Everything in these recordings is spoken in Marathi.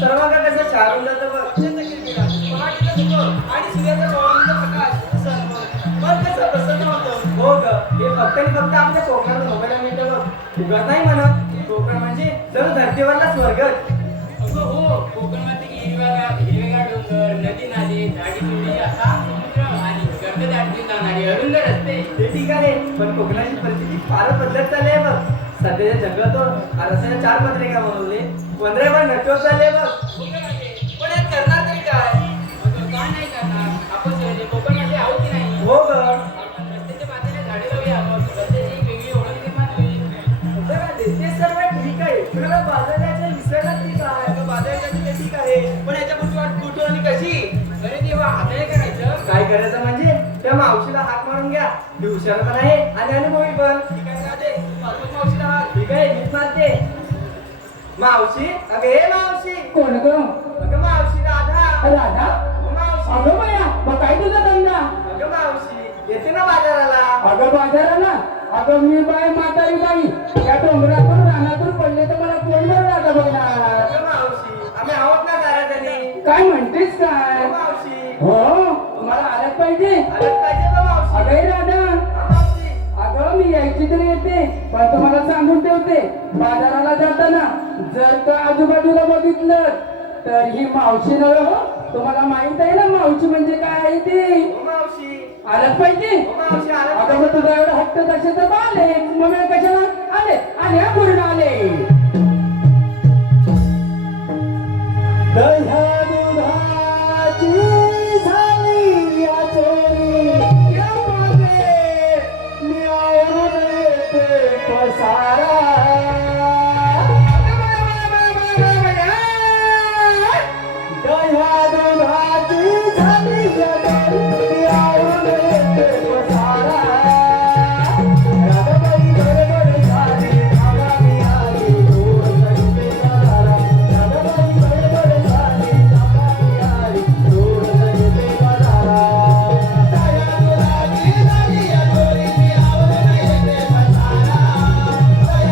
सर्वांना कसं चारून जातं बघ पहाटेचा धुकं आणि सूर्याचा डोळ्यांचा प्रकाश मन कसं प्रसन्न होतं. हो ग, हे फक्त आणि फक्त आपल्या कोकणात मोबाईल मिळतं बघ. उगाच नाही म्हणत, कोकण म्हणजे जणू धरतीवरला स्वर्गच. अगं हो, कोकणामध्ये हिरवेगार डोंगर, नदी नाले, झाडी झुडी असा समुद्र आणि गर्ददाटी जाणारे अरुंद रस्ते. ते ठीक आहे, पण कोकणाची परिस्थिती फारच बदलत चालली आहे बघ. सध्याच्या जंगलातून रस्त्याने 4 पत्रे का बनवले, 15 पण नटवत चालले बघ. पण यात करणार तरी काय? अगं का नाही करणार? आपण सगळे कोकणामध्ये आहोत की नाही? हो ग, आपण रस्त्याच्या बाजूने झाडे लावूया, मग रस्त्याची एक वेगळी ओळख निर्माण होईल. बरं, ते सर्व ठीक आहे. पण आता बाजाराच्या विसरणार ती काय? बाजाराची ते ठीक आहे, पण याच्यापुढची वाट कुठून आणि कशी? अरे देवा, आता हे करायचं? काय करायचं म्हणजे त्या मावशीला हाक मारून घ्या. ती हुशार पण आहे आणि अनुभवी पण. ठीक आहे राधे, मारून मावशीला हाक. ठीक आहे, मीच मारते. मावशी, अगं हे मावशी. कोण ग? अगं मावशी, राधा. राधा? मावशी. अगं बया, मग काय तुझा धंदा? अगं मावशी, येते ना बाजाराला. अगं बाजाराला? अगं मी बाय म्हातारी बाई, या डोंगरातून रानातून पडले तर मला कोण बरं राधा बघणार? अगं मावशी, आम्ही आहोत ना घरातनी. काय म्हणतेस काय? मावशी, हो, तुम्हाला आलंच पाहिजे. आलंच पाहिजे बा मावशी. अगं हे राधा, हा, मावशी. अगं मी यायची तरी येते, पण तुम्हाला सांगून ठेवते, बाजाराला जाताना जर का आजूबाजूला बघितलं तर ही मावशी नव्हे हो. तुम्हाला माहित आहे ना मावशी म्हणजे काय आहे ती? हो मावशी. आलंच पाहिजे. हो मावशी, आलंच आता पाहिजे. मग तुझा एवढा हट्ट कसे तर आले मग मी कशाला आले आले पूर्ण आले. दह्या दुधाची झाली या चोरी, या मागे मिळवून येते पसारा. दह्या दुधाची झाली या चोरी, मिळवून येते पसारा. राधाबाई गडबड झाली, रागाने आली, दूर सगळे पसारा. राधाबाई गडबड झाली, रागाने आली, दूर सगळे पसारा. दह्या दुधाची झाली या चोरी, मिळवून येते पसारा. दह्या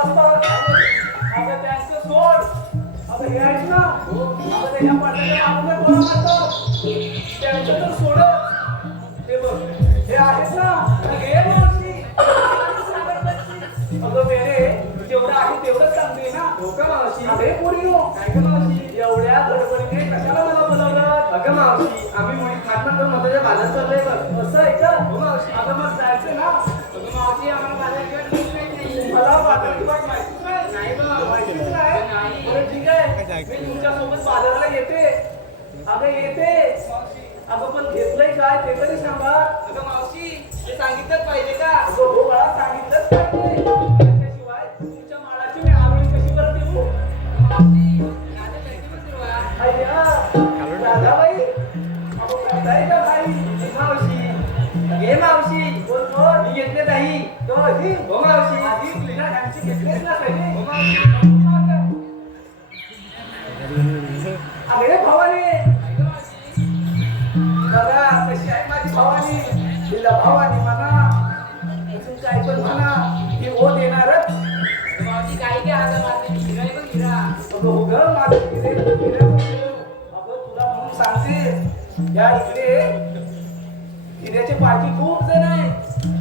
असतं अगं त्यांचं सोड अगं हे आहेत ना अगं त्याच्या पाठीला आपण गोळा मारतो त्यांचं तर सोडच ते बघ हे आहेत ना हे मावशी अगं मेरे जेवढं आहे तेवढंच सांगते ना हो का मावशी अरे पोरी हो काय का मावशी एवढ्या गडबडीने कशाला मला बोलवलं अगं मावशी आम्ही मुली खाटणं करून मताच्या बाजार चाललंय बघ असं आहे का हो मावशी अगं मग जायचं ना अगं मावशी आम्हाला बाजारपेठ नाही मला बाजाराची वाट माहितीच नाही नाही बा माहितीच नाही नाही. बरं ठीक आहे मी तुमच्या सोबत बाजाराला येते अगं येते अगं पण घेतलंय काय ते तरी सांगा अगं मावशी ते सांगितलंच पाहिजे का अगं हो बाळा सांगितलंच पाहिजे त्याशिवाय तुमच्या माळाची मी आवडी कशी परत येऊ मावशी राजा लडकी सुरुवात अय्या राधाबाई अहो करताय का बाई मावशी घे मावशी बोल बोल मी घेतले नाही तो ही हो मावशी आधी तुझ्या ह्यांची घेतलेच ना पाहिजे हो मावशी अरे भवानी बघा कशी आहे माझी भवानी तिला भवानी म्हणा अजून काय पण म्हणा ती हो देणारच मावशी काही काय आता माझे हिरा आहे बघ हिरा अगं हो ग माझं हिरे अगं तुला म्हणून सांगते या इकडे हिऱ्याचे पाठी खूप जण आहे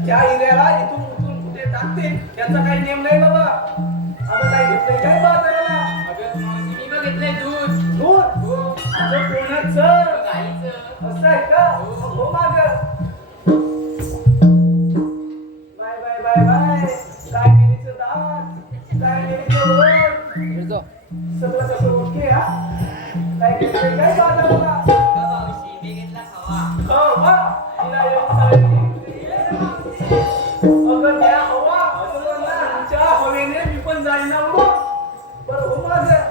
त्या हिऱ्याला इथून उठून कुठे टाकते याचा काही नेम नाही बाबा अगं काय घेतलंय काय बाजाराला अगं मावशी मी बघ घेतलंय दूध दूध हो अगं कोणाचं गाईचं असं आहे का हो माग बाय बाय बाय बाय काय नेलीचं दात काय नेलीचं ओठ सगळं कसं ओके हा काय घेतलंय काय बाजाराला अगं मावशी मी घेतला खवा हो वा तिला येऊन सांगितली. अगं त्या हवा असं ना तुमच्या हवेने मी पण जाईना बरं हो माझं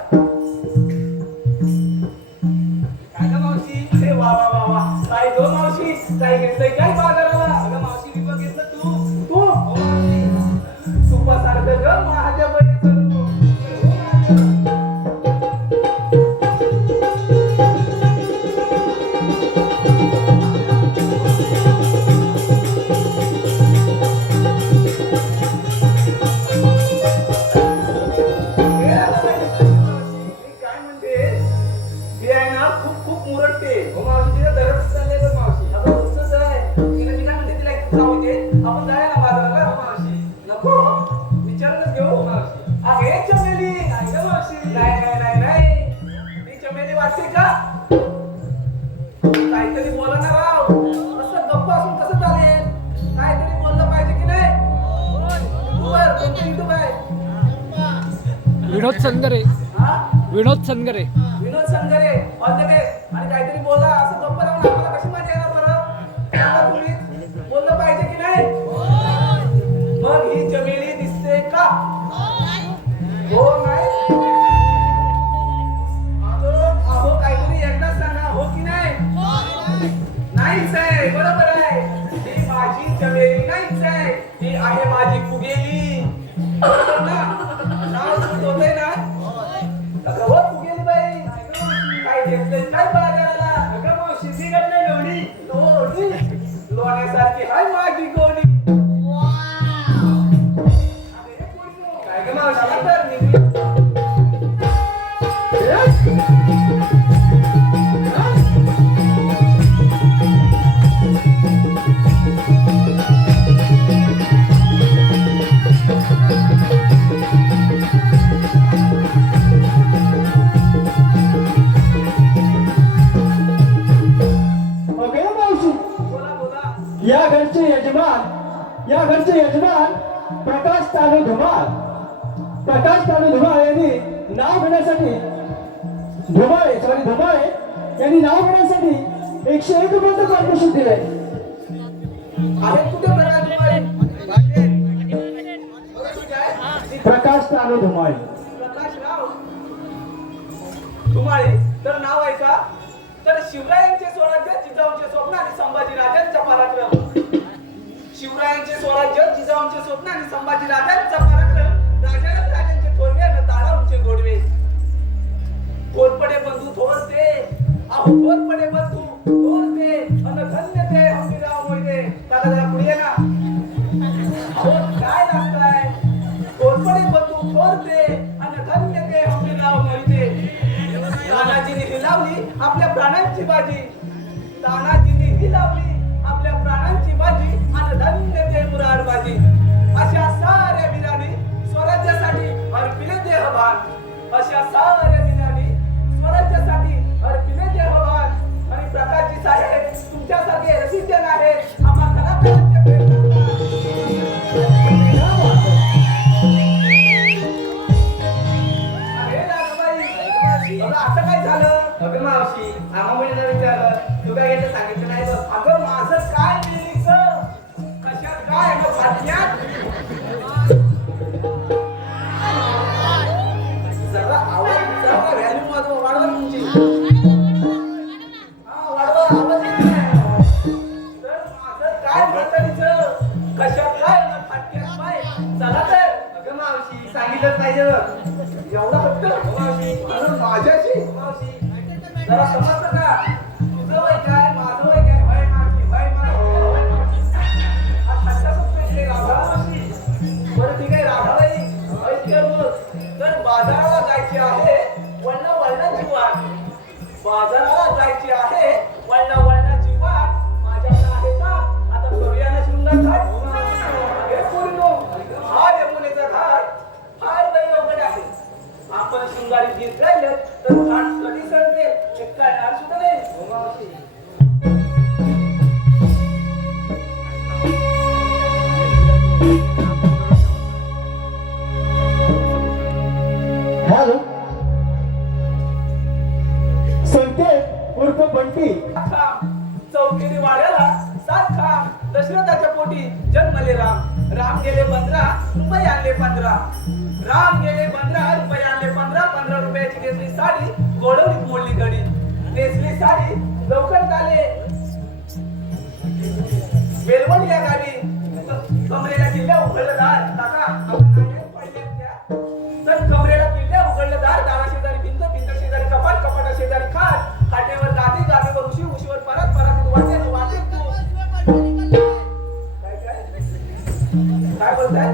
काय ग मावशी हे वा वा वा वा काय गो मावशी काय घेतलंय काय बाजाराला अगं मावशी मी बघितलं तू तू हो मावशी सुपासारखं ग महादेव काय म्हणते हे आहे ना खूप खूप मुरटते हो मावशी तिला दरच चाललंय बघ मावशी अगं रोजच आहे तिला मी काय म्हणते तिला एक खाऊ दे आपण जाऊया ना बाजाराला हो मावशी नको विचारूनच घेऊ हो मावशी अगे चमेली नाही का मावशी नाही नाही नाही नाही ती चमेली वाटते का काहीतरी बोला ना राव असं गप्प असून कसं चालेल काहीतरी बोललं पाहिजे की नाही युट्यूबर कोणतं युट्यूब आहे विनोद सनगरे हा विनोद सनगरे विनोद संगरे ऑल द बेस्ट आणि काहीतरी बोला असं गप्प राहून आम्हाला कशी मजा येणार बरं सांगा तुम्ही बोललं पाहिजे की नाही मग ही चमेली दिसते का हो नाही अहो काहीतरी एकदाच सांगा हो की नाही नाहीच आहे बरोबर आहे ही माझी चमेली नाहीच आहे ही आहे माझी कुगेली बरोबर ना नाव होतंय ना अगं हो कुगेली बाई काय घेतलंय काय बाजाराला अगं मावशी ती घडलंय लोणी लोण्यासारखी हाय माझी गोडी काय ग मावशी तर निघली ओके ना मावशी बोला बोला या घरचे यजमान प्रकाश तानू धुमाळ यांनी नाव घेण्यासाठी धुमाळे यांनी नाव घेण्यासाठी 101 रुपयाचं कॉर्पोरेशन दिलंय. आहे कुठे प्रकार तुम्हाला प्रकाश तानू धुमाळे प्रकाश राव तुम्हाला तर नाव आहे का तर शिवरायांचे स्वराज्य जिजाऊंचे स्वप्न आणि संभाजी राजांचा पराक्रम शिवरायांचे स्वराज्य जिजाऊंचे स्वप्न आणि संभाजी राजांचा पराक्रम राजाराम राजांचे थोरवे आणि ताराऊंचे गोडवे घोरपडे बंधू थोरते अहो घोरपडे बंधू थोरते अन धन्य ते हंबीराव मोहिते त्याला जरा पुढे ये ना अहो काय नाचताय घोरपडे बंधू थोरते आणि धन्य ते आपले नाव मोहिते. तानाजीने ही लावली आपल्या प्राणांची बाजी. तानाजीने ही लावली आपल्या प्राणांची बाजी आणि धन्य ते मुरारबाजी. अशा साऱ्या वीरांनी स्वराज्यासाठी अर्पिले देहभान. अशा साऱ्या वीरांनी स्वराज्यासाठी अर्पिले देहभान. आणि प्रकाशजी साहेब तुमच्यासारखे रसिकजन आहेत आम्हा कलाकारांचे प्रेरणा. अरे राधाबाई, अगं असं काय झालं? अगं मावशी, आम्हा मुलीला विचारलं, तू काय घेतलं सांगितलं नाही बघ. अगं माझं काय मिळालं? कशात काय अगं भाग्यात? जरा आवाज जरा व्हॅल्यूम वाढवा तुमची. हा वाढवा, आवाज येत नाही. तर माझं काय म्हातारीचं? कशात काय अगं भाग्यात काय? चला तर. अगं मावशी सांगितलंच पाहिजे बघ. एवढा हट्ट मावशी? अरे माझ्याशी मावशी जरा समजतं का? तुझं वय काय माझं वय काय? वय मावशी वय मावशी. आज हट्ट समजते राधा मावशी. बरं ठीक आहे राधाबाई ऐक बघ. तर बाजाराला जायची आहे वळणा वळणाची वाट. बाजाराला जायची आहे वळणा वळणाची वाट. माझ्याकडे आहे का आता करूया ना शृंगार घाट. हे पूर्ण हा यमुनेचा घाट फार बाई अवघड आहे. आपण शृंगारी गीत गायलं तर घाट कधी सडते हे कळणार सुद्धा नाही. हो मावशी. हॅलो संकेत उर्फ बंटी. चौकेरी वाड्याला सात खांब. दशरथाच्या पोटी जन्मले राम. राम गेले 15 रुपये आणले 15. राम गेले 15 रुपये आणले 15. 15 रुपयाची घेतली साडी गोडवली मोडली घडी. नेसली साडी लवकर झाले बेलवण या गावी. कमरेला किल्ल्या उघडलं दार. काका आपण नाण्यात पडल्यात त्या. तर कमरेला किल्ल्या उघडलं दार. दारा शेजारी भिंत. भिंत शेजारी कपाट. कपाटा शेजारी खाट. खाटेवर गादी. गादीवर उशी. उशीवर परत. परत वाटेल वाटेल तू. काय काय काय बोलताय?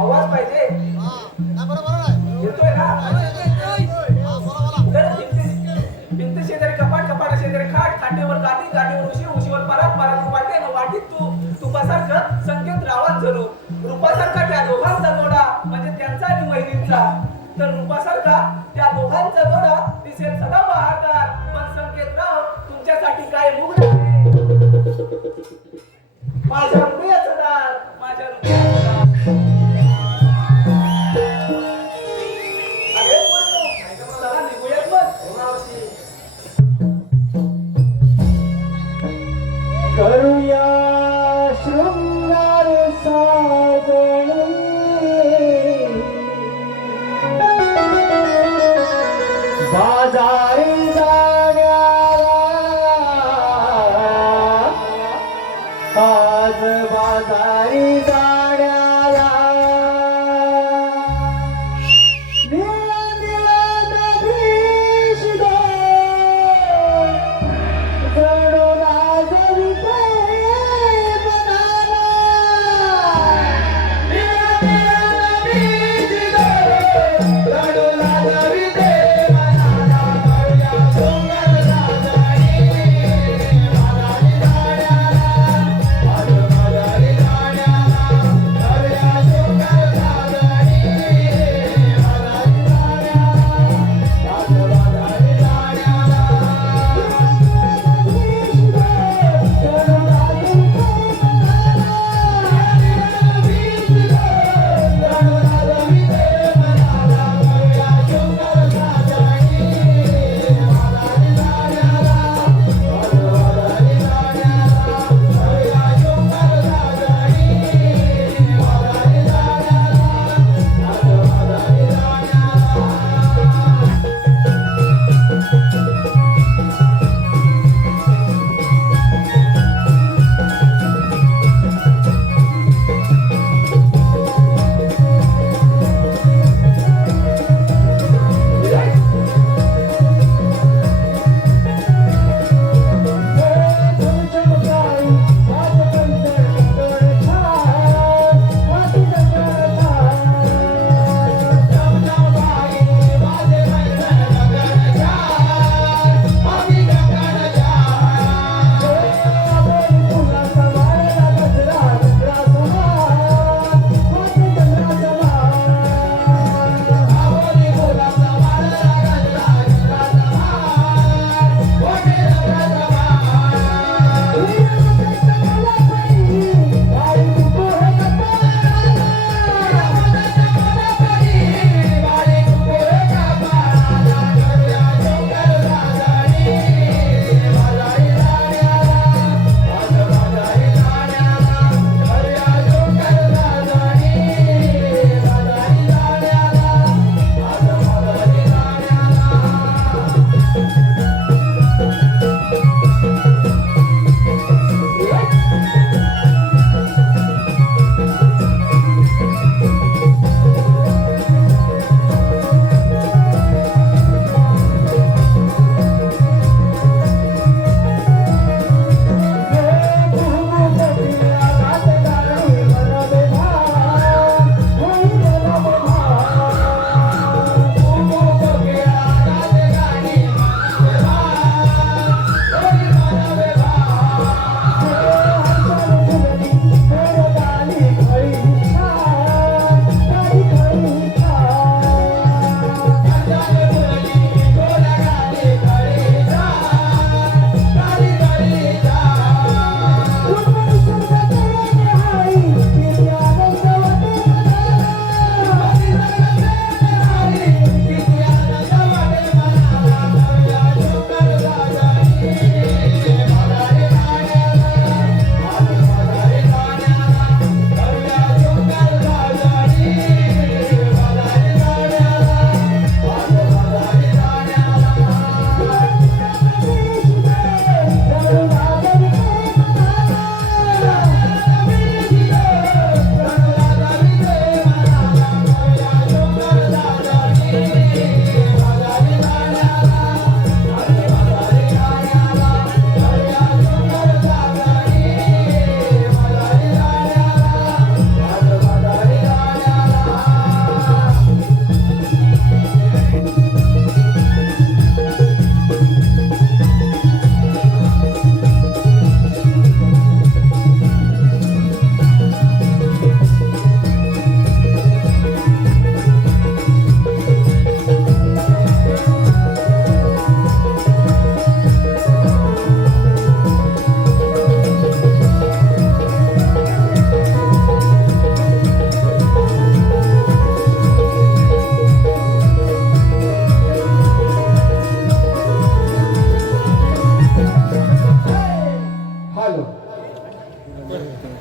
आवाज पाहिजे येतोय ना? तर भिंत शेजारी कपाट. कपाटा शेजारी खाट. खाटेवर गादी. गादीवर उशी. उशीवर परत. परत वाटेल वाटीत तू. तुपासारखं संकेत रावण जरू. रूपासारखा त्या दोघांचा जोडा म्हणजे त्यांचा आणि महिनींचा. तर रूपासारखा त्या दोघांचा जोडा दिसेल सदा बहारदार. पण संकेतराव तुमच्यासाठी काय मुग्ध आहे? माझ्या हृदयाचं दार. माझ्या हृदयाचं दार. अरे बोललो चला निघूयात मग. हो मावशी. करूया शृंगार साजणी. बाजारी जाण्याला आज बाजारी जाण्याला. निळा निळा नदीश जणू राजविते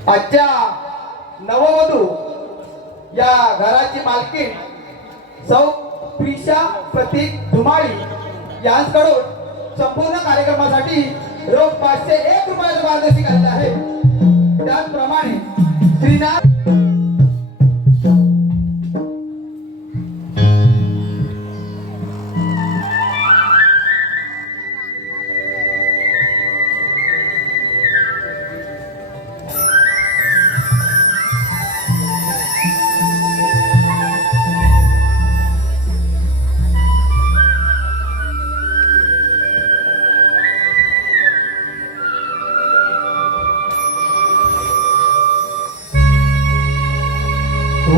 आजच्या नववधू या घराची मालकीण सौ प्रिशा प्रतीक धुमाळी यांच्याकडून संपूर्ण कार्यक्रमासाठी रोख 501 रुपयाचं पारितोषिक आलेलं आहे. त्याचप्रमाणे श्रीनाथ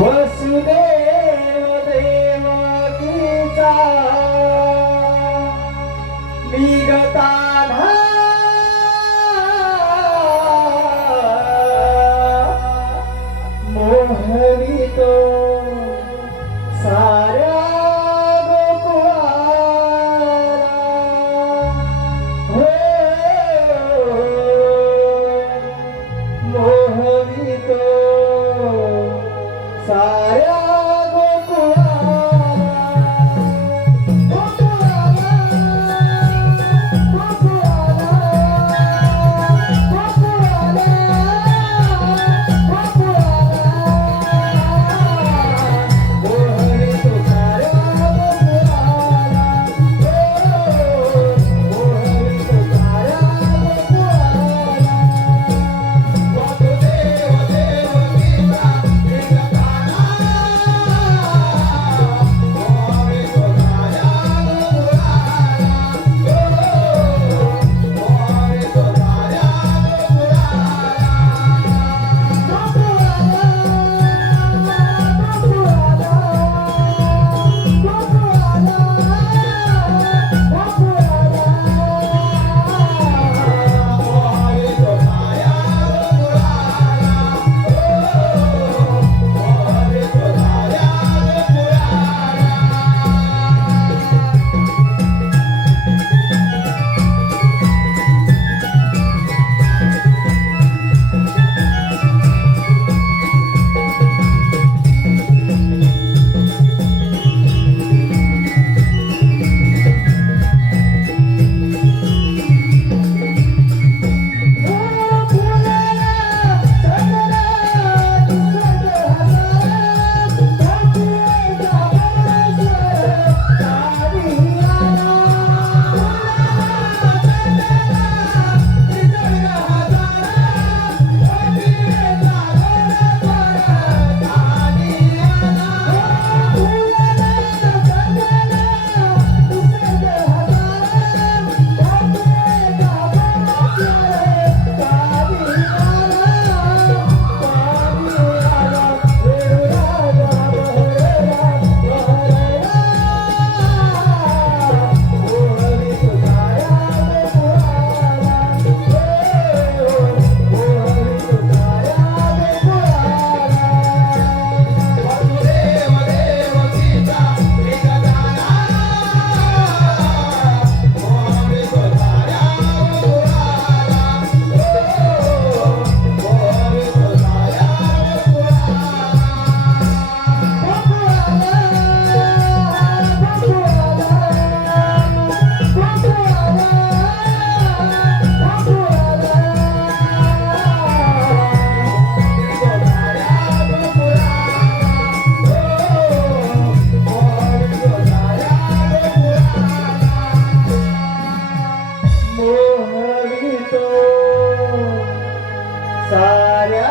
वसुदेव देवकीचा निघताना मोहवितो साऱ्या गोकुळाला हो मोहवितो साऱ्या गोकुळाला गोकुळाला गोकुळाला गोकुळाला गोकुळाला मोहवितो साऱ्या गोकुळाला मोहवितो साऱ्या गोकुळाला वासुदेव देवकीचा निघताना मोहवितो साऱ्या गोकुळाला मोहवितो साऱ्या मोहवितो साऱ्या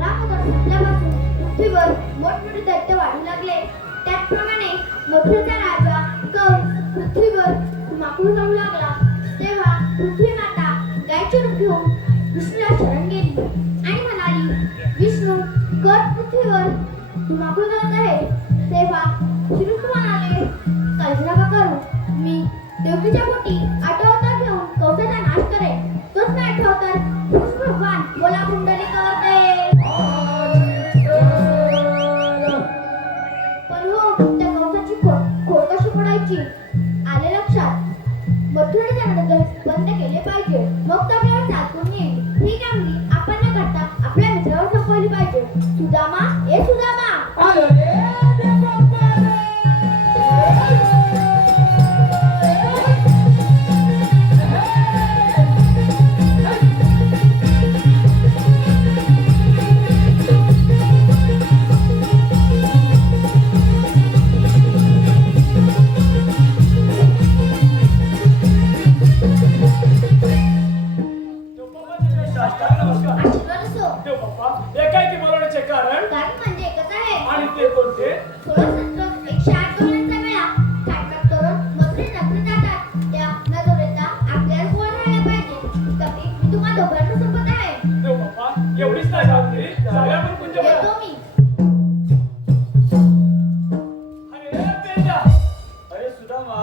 रामनगर सुटल्यापासून पृथ्वीवर मोठमोठे दैत्य वाढू लागले. त्याचप्रमाणे मथुरेचा राजा कंस पृथ्वीवर माकूळ जाऊ लागला. तेव्हा पृथ्वी माता गायचे रूप घेऊन विष्णूला शरण गेली आणि म्हणाली, विष्णू कर पृथ्वीवर धुमाकूळ जात आहे. तेव्हा श्रीकृष्ण म्हणाले, काळजी नका करू, मी देवकीच्या पोटी 8 अवतार घेऊन कंसाचा नाश करेन. तोच मी 8 अवतार कृष्ण भगवान बोला कुंडली करते. पण हो, त्या कंसाची खोड ए सुदामा आलो रे देवबारे. साष्टांग नमस्कार. आशीर्वाद असो. देव बाप्पा, एकाएकी बोलवण्याचे कारण कारण म्हणजे एकच आहे. आणि ते कोणते? 16 108 वेळा खाटखाट करून मथुरे नगरी जातात. त्या न दौडता आपल्याला कोण राहायला पाहिजे. कपी मी तुम्हा दोघांना संपत आहे. देव बाप्पा, एवढीच नाही गावली, जागा पण कुंज बघा. येतो मी. अरे पेंडा. अरे सुदामा,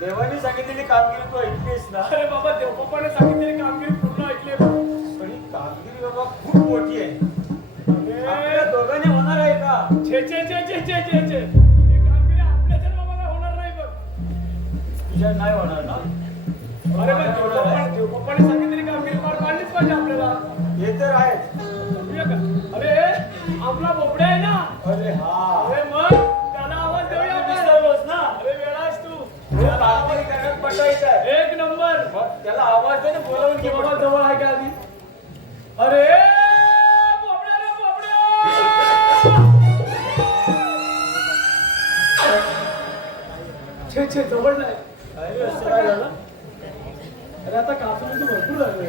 देवाने सांगितलेली कामगिरी तू ऐकलीस ना? अरे बाबा, देवबाप्पाने सांगितलेली कामगिरी पूर्ण ऐकली बा. पण ही कामगिरी बाबा खूप मोठी आहे. आपल्या अरे दोघांनी होणार आहे का? छे छे छे छे छे छे छे. ही कामगिरी आपल्याच्याच बाबाला होणार नाही बघ. तुझ्या नाही होणार ना? अरे पण देवबाप्पाने सांगितलेली कामगिरी पार पाडलीच पाहिजे आपल्याला. हे तर आहेच. बघूया का? अरे आपला बोबड्या आहे ना. अरे हा. अरे मग त्याला आवाज देऊया आपण. दिसतोस ना? अरे वेळा आहेस तू. त्याला कामगिरी करण्यात पटायचं आहे. एक नंबर. मग त्याला आवाज दे ना, बोलावून घे बाबा बाबा. जवळ आहे का आधी? अरे बोबड्या रे बोबड्या. छे छे जवळ नाही. अरे असं काय झालं? अरे आता काजू भरपूर झाले.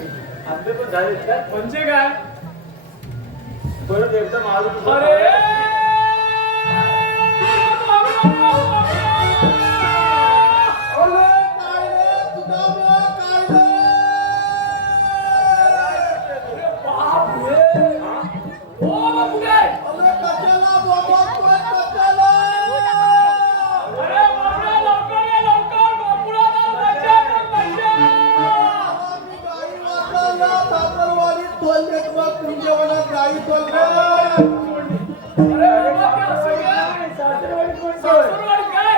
आंबे पण झालेत काय? म्हणजे काय? परत एकदम आलो तुझं. अरे अरे काय रे सुदामा, काय रे? बाप रे. ओ बापू काय? अरे कशाला बोंबलतोय, कशाला? अरे बापरे, लवकर ये लवकर. बापूला जाऊ बच्चा, बच्चा. आम्ही गाई वाचवल्या, सासरवाडीत तोललेत बघ, तुमच्या मनात गाई तोलल्या. अरे बापरे, असं काय? सासरवाडी कोण सोय? सासरवाडी काय?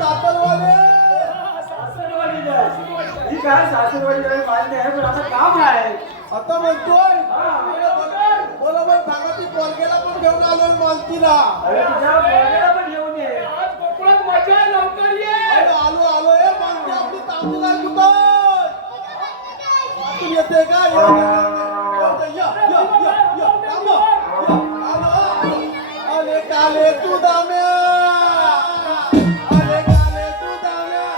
तातलवाडी. सासरवाडी जाय. ही काय सासरवाडी जाय मान्य आहे, पण आता काम आहे. आता म्हणतोय हा. बरोबर सांगा ती पोरगेला पण घेऊन आलोय मालकीला. अरे तुझ्या मुलग्याला पण घेऊन ये. आज कोकणात मजा आहे, लवकर ये. अरे आलो ए मालकी आपली तांदूळ आहे कुठं? तू येते का? अरे काले तू दाम्या, अरे काले तू दाम्या.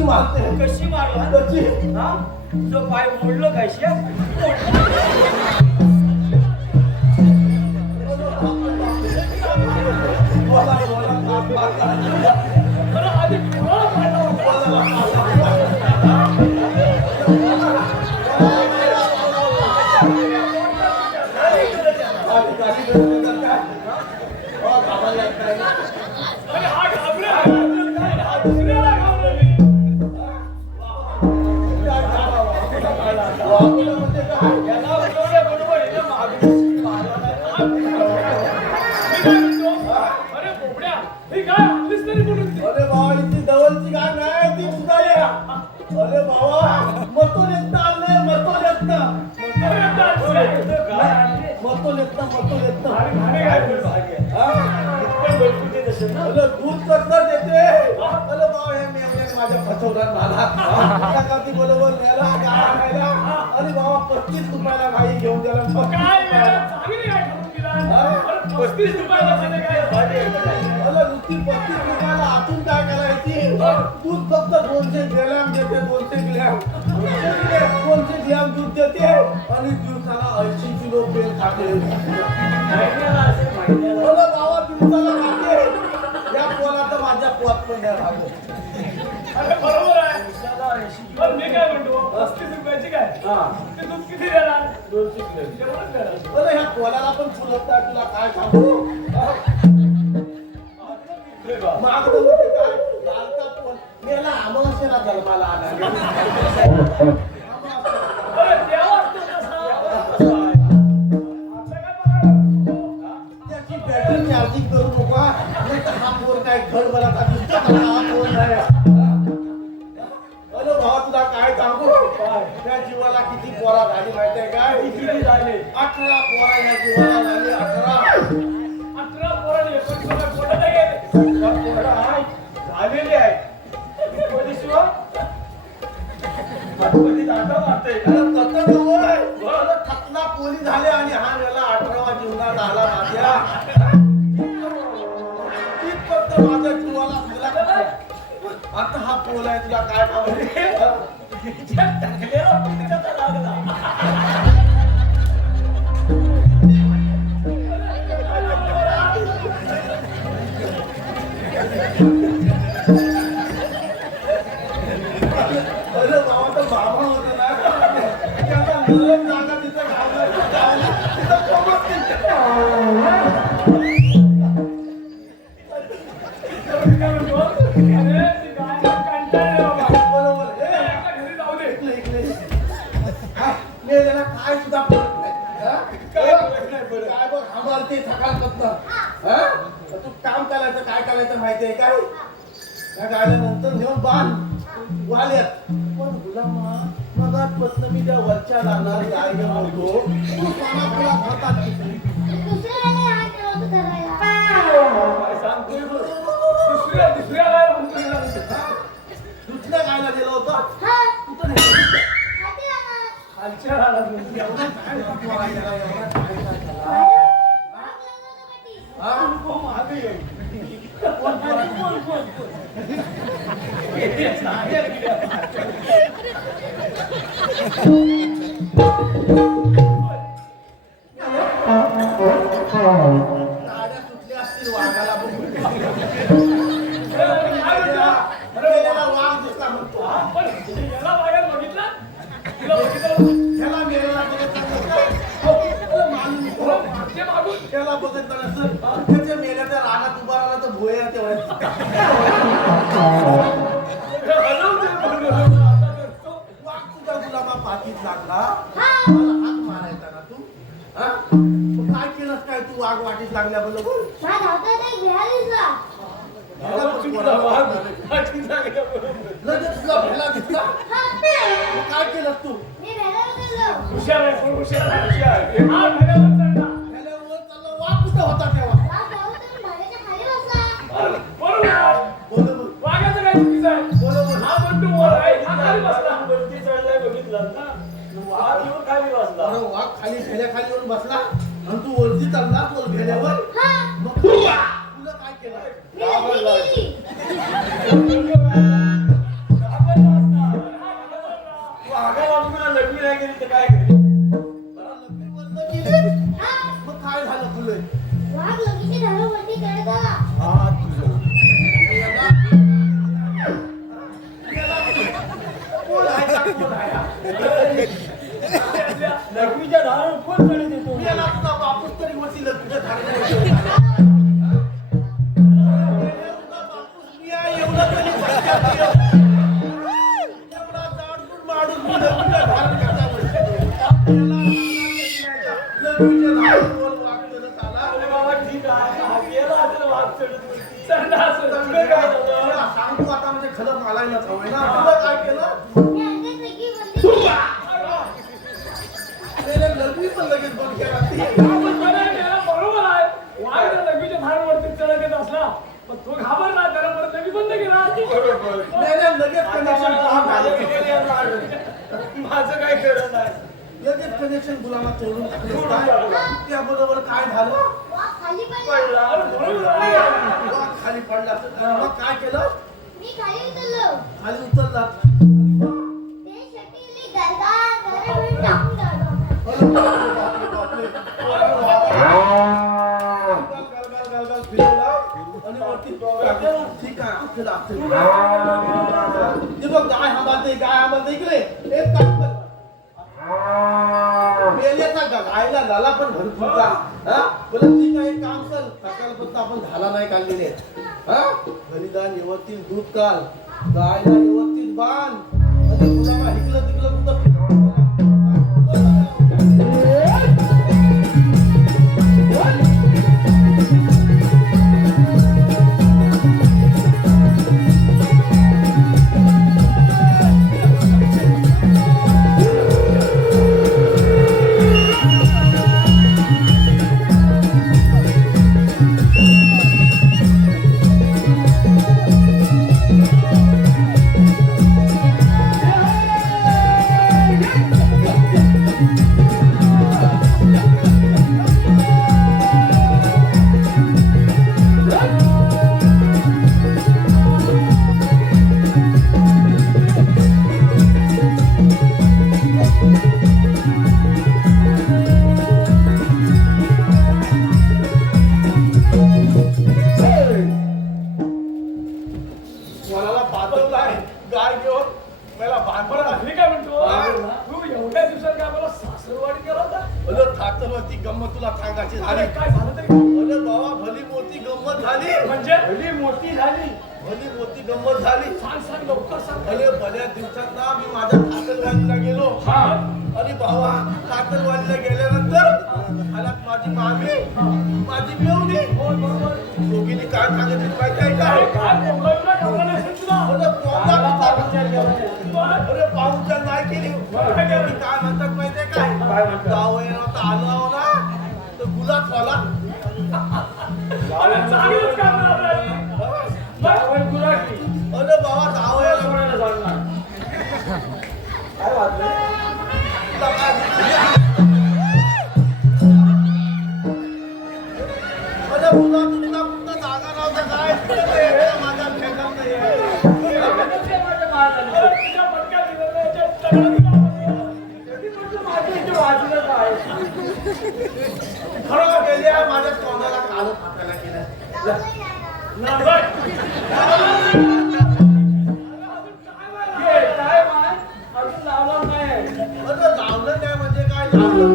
कशी मारते कशी मारला कशी हा तुझं पाय मोडलं काय शिया बोला बोला काम मारला. अरे आधी कोणाला पाडला होता? अरे हा घाबरला हा दुसऱ्याला घाबरली याला उठवल्या बरोबर हिने मागणी मारला अरे बोबड्या ही काय आपलीच तरी बोलून ती. अरे बाबा इथे जवळची काय नाही ती उदाले अरे बाबा मतो लेत आले मतो लेत अरे दूध कसं देते अरे बाबा हे मेवण्याने माझ्या फसवतात मला काकी बरोबर नेला गाय आणायला अरे बाबा 35 रुपयाला गाई घेऊन गेला काय वेळा चांगली काय करून दिला अरे 35 रुपयाला झाले काय अरे नुसती 35 रुपयाला आतून काय करायची दूध फक्त 200 ग्रॅम देते 200 ग्रॅम 200 ग्रॅम दूध देते आणि दिवसाला 80 किलो पेन खाते महिन्याला असेल महिन्याला अरे बाबा दिवसाला खाते या पोला तर माझ्या पोत पण नाही लागत अरे बरोबर आहे पण मी काय म्हणतो 35 रुपयाची काय ते दूध किती देणार 200 किलो तेवढंच देणार अरे ह्या पोलाला पण फुलत नाही तुला काय सांगू मागणं म्हणजे काय लालचा पोल मेला अमावस्येला जन्माला आला अरे देवा तू कसा आपलं काय बघा त्याची बॅटरी चार्जिंग करू नका नाही तर हा पोर काय घड मला का दिसतो का हा पोर नाही अरे भावा तुला काय सांगू त्या जीवाला किती पोरा झाली माहिती आहे काय किती झाले 18 पोरा या जीवाला झाली 18 18 पोरांनी 19 पोटं नाही गेले पोरा आहे झालेले आहे कधी शिवा कधी दादा मारते अरे तसं नव्हतं. अरे थकला पोली झाले आणि हा वेळेला 18वा जीवनात आला माझ्या तीच फक्त माझ्या जीवाला तुला आता हा पोल आहे तुला काय अरे बाबा तर बाबा होता ना त्याचा नरम जागा तिथं घालला तिथं कोमत बरोबर मेलेला काय सुद्धा पडत नाही काय बघ हमालते सकाळपासून तू काम करायचं काय करायचं माहितीये काय या गाड्या नंतर नेऊन बांध वाल्यात पण गुलामा मगातपासून मी त्या वरच्या लागणार गायला म्हणतो तू सोनापुरात हातात घेतली. दुसऱ्याने हात लावतो करायला. दुसऱ्या गायला गेला होता हा, कुठं नेलं? हाती लावा. एवढा काय पाठवा याला, एवढा काय झाला? हात लावला तर पाठी. हा? गाड्या सुटल्या असतील वाघाला बघून. मेलेला वाघ दिसला म्हणतो. ह्याला मेलेला बघितला नसेल. त्याला बघितलं नसेल. त्याच्या मेल्याच्या रानात उभा राहिला तर भुया तेवढ्या वाघ तुझा गुलाबा पाठीत लागला मला हात मारायचा ना तू हा? मग काय केलंस काय तू वाघ वाटीत लागल्याबरोबर हा, धावता ते घ्यायला दिसला. लगेच तुला भेला दिसला हा, मग काय केलंस तू मी भेटायला गेलो. भेल्यावर चालला वाघ कुठं होता तेव्हा वाघ धावत येऊन भाड्याच्या खाली बसला. बरोबर अरे वाघ खाली भेल्याखाली येऊन बसला आणि तू वरती चालला तो भेल्यावर हा, मग तुला काय केलं मी लगेच गेली. अरे कोण आहे हा? लघवीच्या धारण कोण कडे देतो मी याला तुझा बापूस तरी होती लग्न झालं मी आहे एवढं तरी एवढा जाडून माडून मी लग्न धारण करता लग्नीच्या धारणवर वागलेलं त्याला अरे बाबा ठीक आहे हा गेला असेल वाघ चढत चढला असेल पुढे काय झालं तुला सांगतो आता म्हणजे खरं मालायला हवंय ना तुला काय केलं मी अंगात सगळी बंदी त्याने लग्नी पण लगेच बंद केला ती आपण म्हणायला गेला, बरोबर आहे वाघ जर लघवीच्या धारणवरती चढत येत असला पण तो घाबरला त्याला परत लघवी बंद केला त्याने लगेच कनेक्शन माझं काय खरं नाही लगेच कनेक्शन गुलामा तोडून टाकलं त्याबरोबर काय झालं वाघ खाली पडला पडला अरे बरोबर आहे वाघ खाली पडला मग काय केलं मी खाली उतरलो खाली उचलला ते शकीली गरगार घरावरून टाकून टाकलं गलगल फिरवला आणि वरती ठीक आहे आपल्याला हे बघ गाय हांबालते इकडे एक काम कर मेल्याचा गायला लाला पण भरपूर का हा बोला ठीक आहे एक काम कर सकाळपर्यंत आपण झाला नाही काढलेले हा बलिदान व्यवस्थित दूध काल गायला व्यवस्थित बांध आणि मुलाला इकडं तिकडं कुठं मला पाठवलाय गाय घेऊन मला बरं बांधला मी काय म्हणतो तू एवढ्या दिवसात काय मला सासरवाडी केला होता अरे थातवती गंमत तुला सांगायची झाली अरे काय झालं तरी अरे बाबा भली मोठी गंमत झाली म्हणजे भली मोठी झाली भली मोठी गंमत झाली सांग सांग लवकर सांग अरे भल्या दिवसात ना मी माझ्या ठाकरवाडीला गेलो हा आणि भावा ठाकरवाडीला गेल्यानंतर आला माझी मामी माझी मेवणी दोघींनी काय सांगितलं माहिती आहे अरे का काय बोंबलला ठेवला नसेल तुला अरे पाहुणचार नाही केली दोघी काय म्हणतात माहितीये काय जावयाला आलो ना तर गुलाब वाला अरे चांगलंच करणार नाही. अरे बाबा जावयाला काय वाटलं अरे मुला तुला कुठं जागा नव्हतं काय माझा ठेकाण नाही अरे तुझ्या पटक्यात दिलं नाही, याच्या दगडात दिला होता. कधी म्हटलं माझ्या इथे वाजलं काय? खरं गेल्या माझ्या तोंडाला काळं फाटायला केलं नाही बघ. ये, काय माय? अजून लावला नाही. अरे लावलं नाही म्हणजे काय लावलं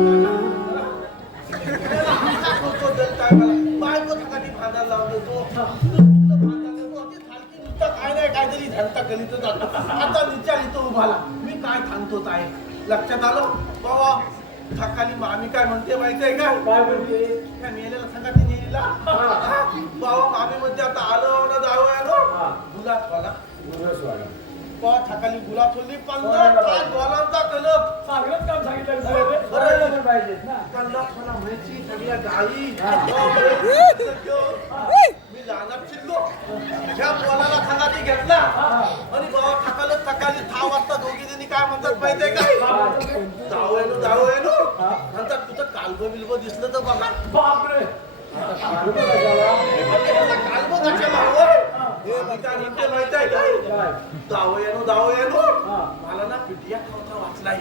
त्याला हाता करतो जर काय मला बायको ठिकाणी भांडायला लावतो तो नुसतं काय नाही काहीतरी धरता करीत जातो आता विचार इथं उभाला मी काय सांगतो आहे लक्षात आलं बाबा सकाळी मामी काय म्हणते माहितीये का काय म्हणते? त्या मेलेला संघात नेलीला बाबा मामी म्हणते आता आलो ना जाऊ आलो गुलाब वाला सकाळी गुलाब सोडली 50 डॉलरचा कलप चांगलंच काम सांगितलं तुला रे. बरं. पाहिजेत ना. कल्लात मला म्हणायची सगळ्या गाई मी लहानात शिरलो ह्या पोलाला खंडाती घेतला आणि बाबा सकाळी 6 वाजता दोघी जणी काय म्हणतात माहितीये काय जाऊ येणो नंतर तुझं कालबं बिलबं दिसलं तर बघा बापरे. कालबं कशाला हे विचार म्हणते माहिती आहे काय जाऊ येणो मला ना पिटिया खावचा वाचलाय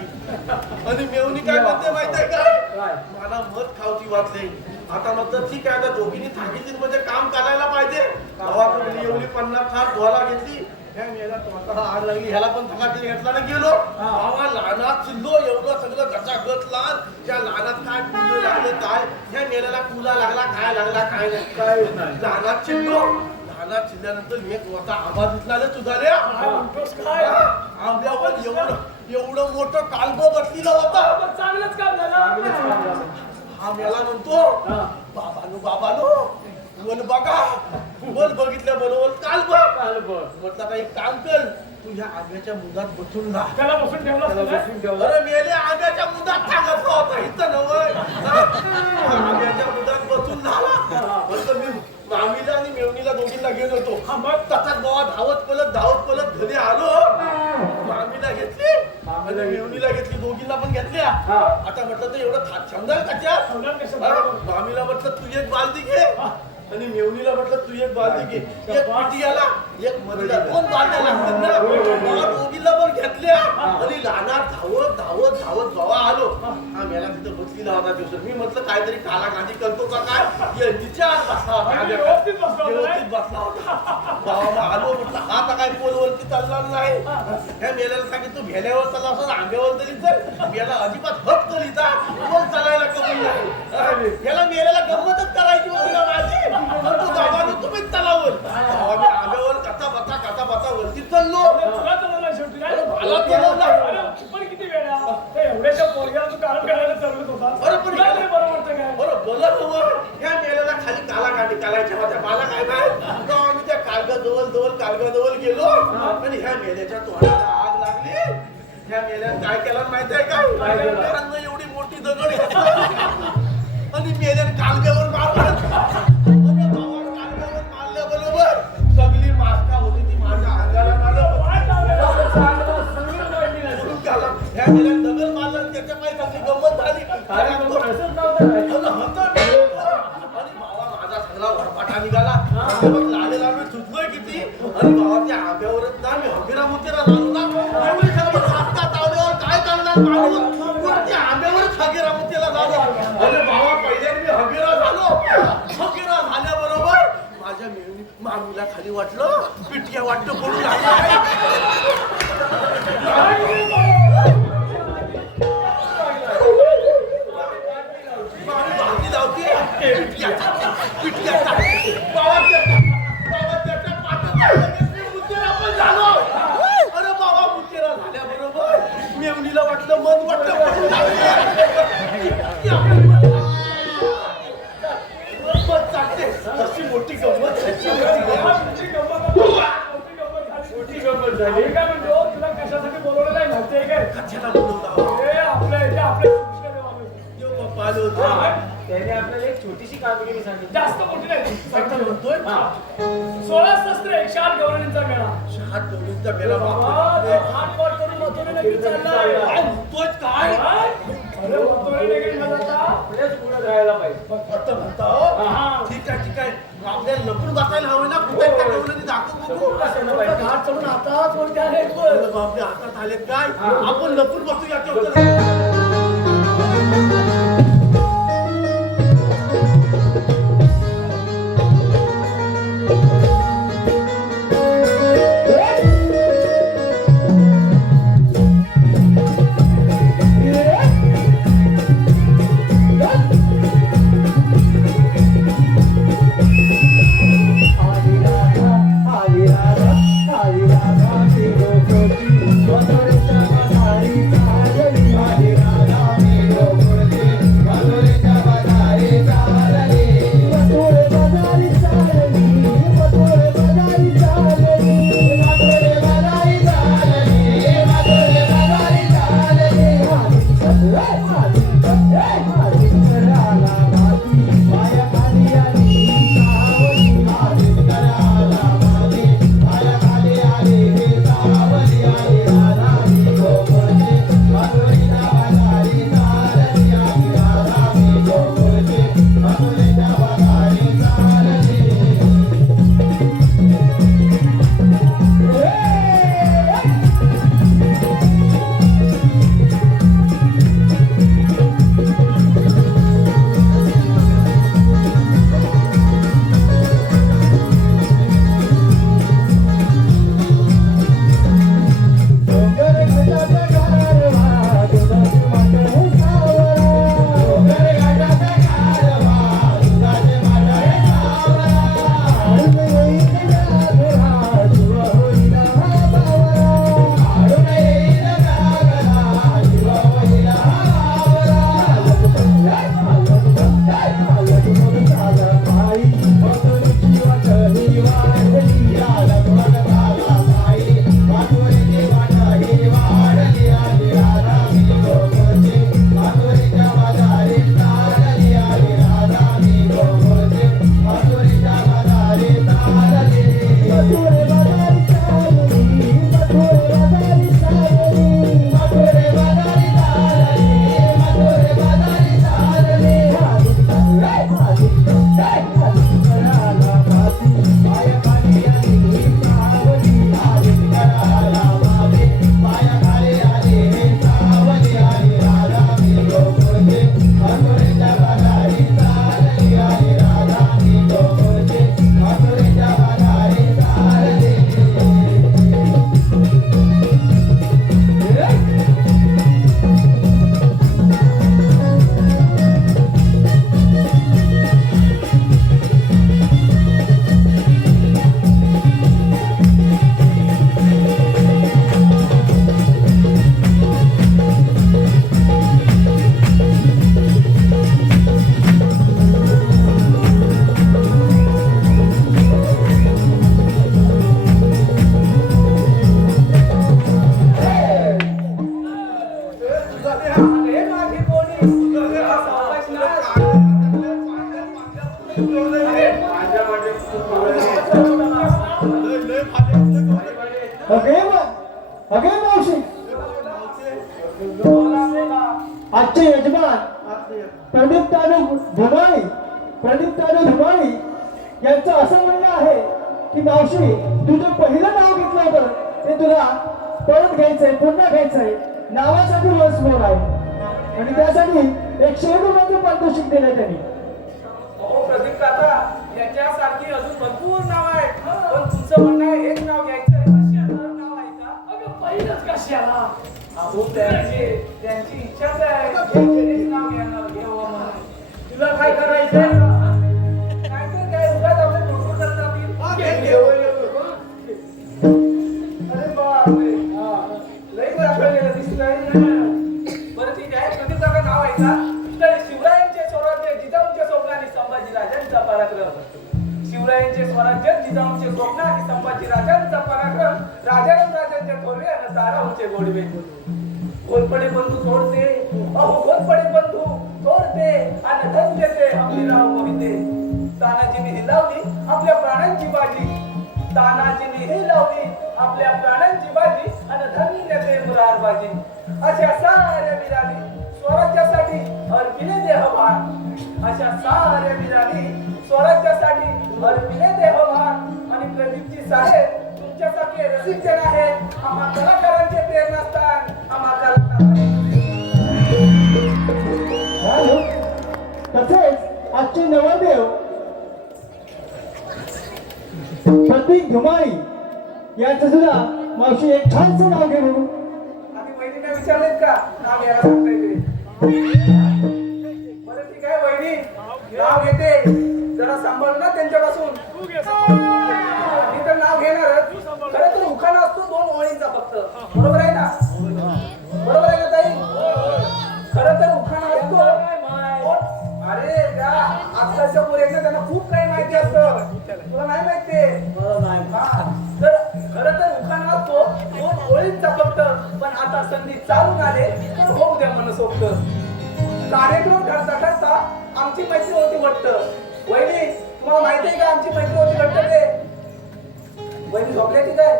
आणि मेवणी काय म्हणते माहिती आहे काय मला मध खावची वाचले आता म्हटलं ठीक आहे आता दोघींनी सांगितली म्हणजे काम करायला पाहिजे गावाकडे एवढी 50 डॉलर घेतली ह्या मेला तोंडाला आग लागली, ह्याला पण थकाटी घेतला ना गेलो. बाबा लहानात चिल्लो, एवढं सगळं गचागच लहान. त्या लहानात काय कुलं लागलं काय, ह्या मेल्याला कुला लागला काय लागला काय नाही. काय नाही. लहानात चिल्लो, लहानात चिल्ल्यानंतर एक मोठा आवाज दिसला रे तुझा काय म्हणतोस काय? आंब्यावर एवढं मोठं काल्ब बसलेलं होतं. मग चांगलंच काम झालं. हा मेला म्हणतो, बाबानो वन बघा, वन बघितल्या बरोबर काल्ब. म्हटलं आता एक काम कर, तू ह्या आंब्याच्या मुदात बसून राहा. त्याला बसून ठेवला. अरे मेले आंब्याच्या मुदात सांगत होता इथं नवय. आंब्याच्या मुदात बसून झाला. म्हटलं मी मामीला आणि मेवणीला दोघींना घेऊन होतो. मग तसाच बाबा धावत पलत घरी आलो. मामीला घेतली आणि मेवणीला घेतली, दोघींना पण घेतल्या. आता म्हटलं तर एवढं समजा त्याच्यात. मामीला म्हटलं तू एक बालदी घे आणि मेवणीला म्हटलं तू एक बालदी घे. एक पिटियाला एक मधला 2 बालद्या लागतात ना. बाबा दोघीला पण घेतल्या आणि लहानात धावत बाबा आलो. हा मेला तिथं बसलेला होता दिवस. मी म्हटलं काहीतरी कालागांधी करतो का काय, तिच्या बसला होता, व्यवस्थित बसला होता. बाबा आलो म्हटलं हा आता काय पोलवरती चालणार नाही. ह्या मेल्याला सांगितलं भेल्यावर चालला असं आंब्यावर तरी चल. मेला अजिबात हट करी जा, मग चालायला कमी नाही. याला मेल्याला गंमतच करायची होती ना माझी. तू बाबानो तुम्हीच चालावर. आम्ही आंब्यावर कथा बता वरती चाललो. तुला चालवला शेवटी काय? मला चालवला. अरे, पण किती वेळा ते एवढ्याशा पोरग्याला तू कारण करायला चालवत होता. अरे, पण तुला तरी बरं वाटतं काय? बरं बोलत ह्या मेल्याला खाली कालागांडी करायच्या होत्या. मला काय माहित. आम्ही त्या कालगाजवळ गेलो आणि ह्या मेल्याच्या तोंडाला आग लागली. ह्या मेल्यानं काय केलं माहिती आहे का? मेल्यानं एवढी मोठी दगड घेतला आणि मेल्यानं कालग्यावर मारलं. कालग्यावर मारल्याबरोबर सगळी मास्का होती ती माझ्या अंगाला मारलं. ह्या मेल्यानं दगड मारलं, त्याच्या पाय सगळी गंमत झाली. आणि बाबा माझा सगळा वरपाटा निघाला. लालेला मी सुचलोय किती आणि बाबाच्या आंब्यावरच ना मी हंबीरा मुतीरा झालो ना. एवढी सगळी सातका तावल्यावर काय करणार माणूस, पण त्या आंब्यावरच हंबीरा मुतीला झालो. अरे बाबा पहिल्याने मी हंबीरा झालो. हंबीरा झाल्याबरोबर माझ्या मामीला खाली वाटलं, पिटिया वाटलं पडू लागला. अरे बाबा मुतेरा झाल्याबरोबर मेवणीला वाटलं मन वाटलं अशी मोठी गंमत मोठी गंमत झाली. काय म्हणतो, तुला कशासाठी बोलवलेलं आहे माहिती आहे काय? कशाला बोलवला? हे आपले त्याने आपल्याला एक छोटीशी कामगिरी सांगितली. जास्त मोठी नाही. म्हणतोय 16 शस्त्र 108 गवळणींचा मेळा. 6 गवळींचा मेला बाबा, तो हात वर करून मथुरेला घेऊन चाललाय. काय म्हणतोय काय? अरे मथुरेला घेऊन आता आपल्याच पुढे राहायला पाहिजे. आता म्हणता ठीक आहे. आपल्याला लपून बसायला हवं ना. कुठे त्या गवळणी दाखवू बघू. घाट चढून आताच वरती आले. आपल्या हातात आलेत काय, आपण लपून बसूया. Hare Rama मावशी आजचे यजमान प्रदीप धुमाळी यांचं असं म्हणणं आहे की मावशी तुझं पहिलं नाव घेतलं होतं ते तुला परत घ्यायचंय, पुन्हा घ्यायचंय. नावासाठी वन्स मोर आहे आणि त्यासाठी 101 रुपयाचं पारितोषिक दिलं त्यांनी. अहो प्रदीप काका, याच्यासारखी अजून भरपूर नाव आहेत, पण तुमचं म्हणणं आहे हेच नाव घ्यायचं आहे. कशाचं नाव आहे का? अगं पहिलंच कशाला अहो त्यांची इच्छाच आहे हेच नाव घ्यावं म्हणून. तुला काय करायचंय? नाहीतर काय उगाच आपले टोटो करता अरे बापरे, लई दाखवलेलं दिसतंय. बरं ठीक आहे, प्रदीप काका नाव आहे का? तर शिवरायांचे स्वराज्य जिजाऊंच्या स्वप्नाने संभाजी राजांचा पराक्रम. शिवरायांचे स्वराज्य जिजाऊंचे स्वप्न आणि संभाजी राजांचा पराक्रम. राजाराम राजांचे थोरवे आणि ताराऊंचे गोडवे. घोरपडे बंधू तोडते, अहो घोरपडे बंधू तोडते आणि धन देते हंबीरराव मोहिते. तानाजीने ही लावली आपल्या प्राणांची बाजी. तानाजीने ही लावली आपल्या प्राणांची बाजी आणि धन देते मुरारबाजी. अशा साऱ्या वीरांनी स्वराज्यासाठी अर्पिले देहभान. अशा साऱ्या वीरांनी स्वराज्यासाठी अर्पिले देहभान. आणि प्रदीपची साहेब तुमच्यासारखे रसिक जन आहेत. आम्हा कलाकारांचे प्रेरणास्थान. आम्हा कलाकारांचे हॅलो. तसेच आजचे नवरदेव प्रतीक धुमाळी यांचं सुद्धा मावशी एक छानसं नाव घे बघू. आधी वहिनीला विचारलेत का नाव घ्यायला सांगताय ते? बरं ठीक आहे वहिनी, नाव घेते. जरा सांभाळ ना त्यांच्यापासून. तू घे सांभाळ. मी तर नाव घेणारच. खरं तर उखाणा असतो 2 ओळींचा फक्त. बरोबर आहे ना? बरोबर आहे ना ताई? खरं तर उखाणा असतो. अरे त्या आजकालच्या पोरींना त्यांना खूप काही माहिती असतं. तुला नाही माहिती? हा. तर खरं तर उखाणा असतो 2 ओळींचा फक्त. पण आता संधी चालून आले तर होऊ द्या मनसोक्त. कार्यक्रम ठरता ठरता आमची मैत्री होती घट्ट. वहिनी तुम्हाला माहिती आहे का आमची मैत्री होती घट्ट ते? वहिनी झोपल्या की काय?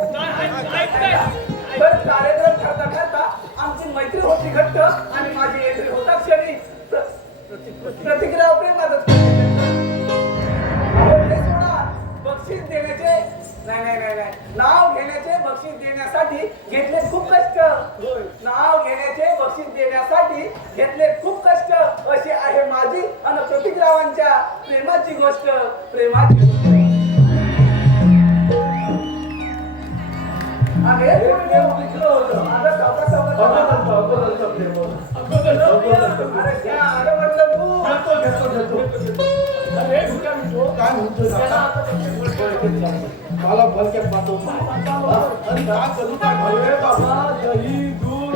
तर कार्यक्रम ठरता ठरता आमची मैत्री होती घट्ट आणि माझी एंट्री होता क्षणी प्रतिक्रिया प्रेमातच. बक्षीस देण्याचे नाही, नाव घेण्याचे बक्षीस देण्यासाठी घेतले खूप कष्ट. नाव घेण्याचे बक्षीस देण्यासाठी घेतले खूप कष्ट. अशी आहे माझी आणि प्रतिक्रियावांच्या प्रेमाची गोष्ट. प्रेमाची गोष्ट. अरे क्या अरे म्हटलं तू अरे भुका मिळतो काय म्हणतोय मला भलक्यात पाठव आणि काय करू काय अरे बाबा दही दूध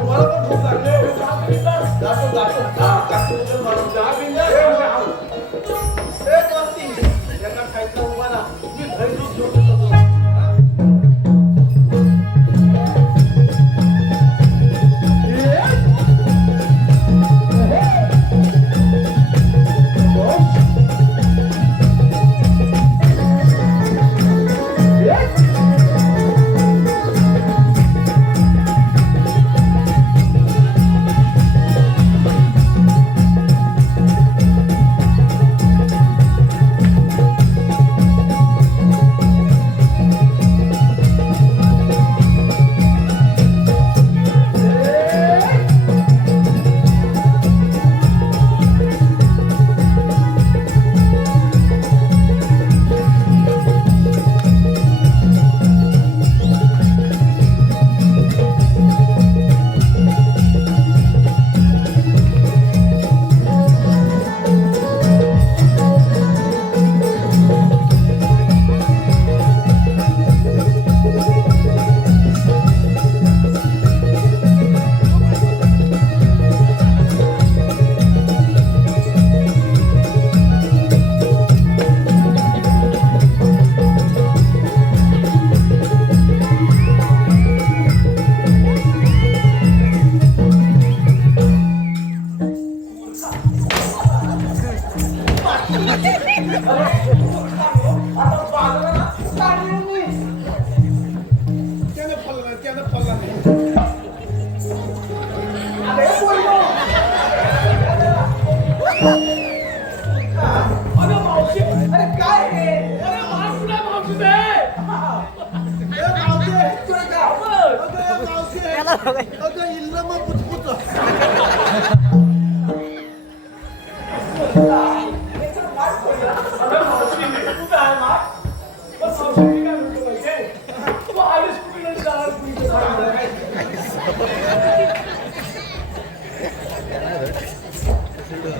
तुम्हाला पण भूक लागली? एका खायचा उभा ना मी दही दूध घेऊन येतो. त्यानं फलला नाही अरे बोललो. अगं मावशी अरे काय रे अरे मावशी नाही मावशी दे तुला गाव अगं मावशी तू काय मा पण मावशी मी काय म्हणतो माहितीये तू आलीस कुठे नाही जाणार कुठे सांगितलं काय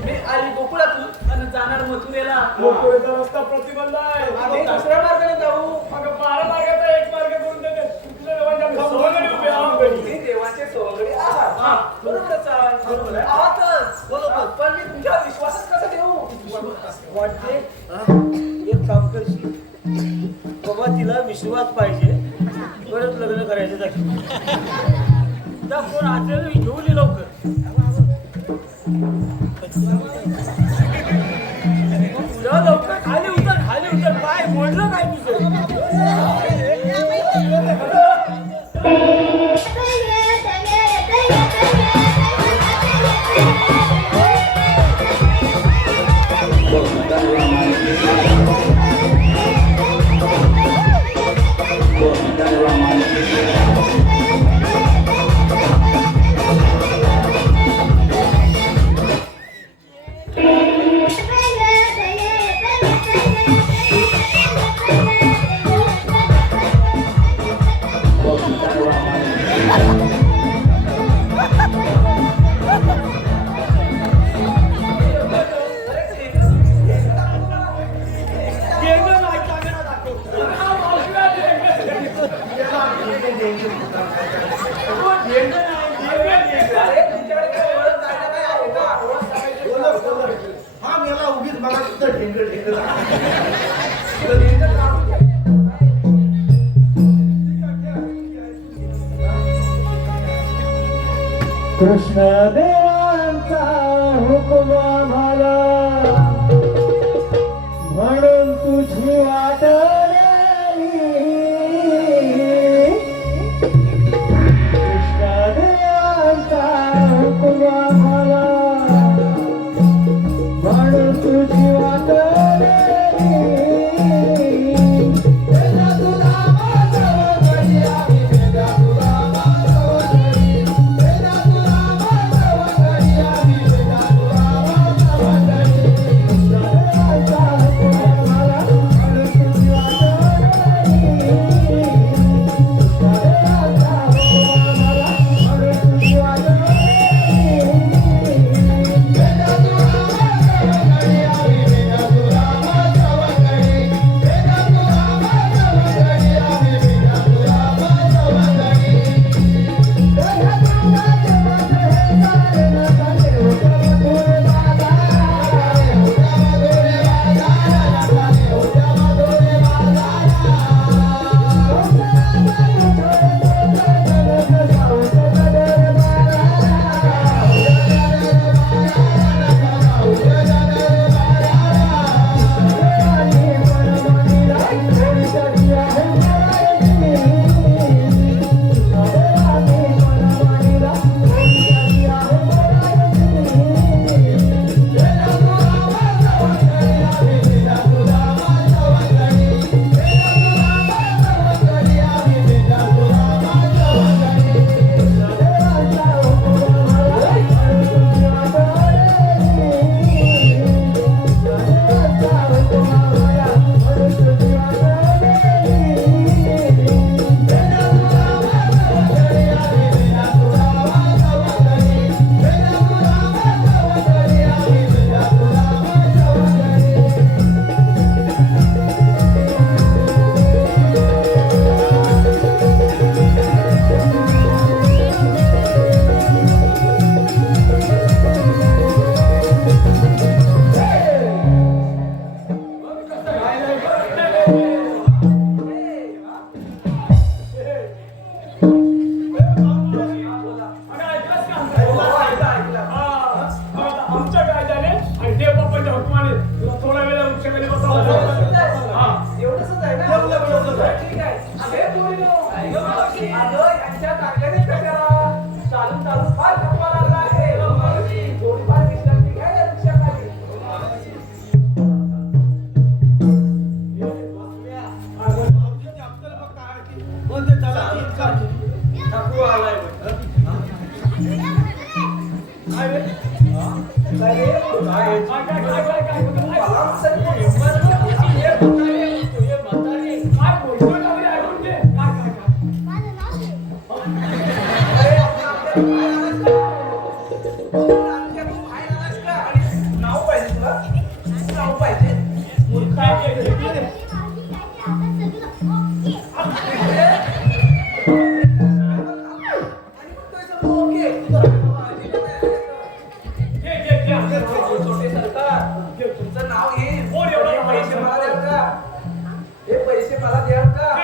मी आली गोकुळातून आणि जाणार मथुरेला. गोकुळचा रस्ता प्रतिबंध आहे आम्ही दुसऱ्या मार्गाने जाऊ. अगं 12 मार्गाचा एक मार्ग करून देते तुझ्या देवाच्या समोर उभे आहोत घरी. तुम्ही देवाचे सोंगडे आहात. हा. बरोबरच आहे. बरोबर आहे. आहातच. पण मी तुमच्या विश्वासात कसं ठेवू? वाटते एक काम करशील बाबा तिला विश्वास पाहिजे परत लग्न करायचं त्या कोण आचरण घेऊन ये लवकर. तुझ्या लवकर खाली उतर काय मोडलं काय तुझं? हा मेला उगीच मला सुद्धा ढेंगर कृष्ण देवांचा हुकुम आम्हाला म्हणून तुझी वाट कृष्ण देवांचा हुकुम आम्हाला म्हणून तुझी वाट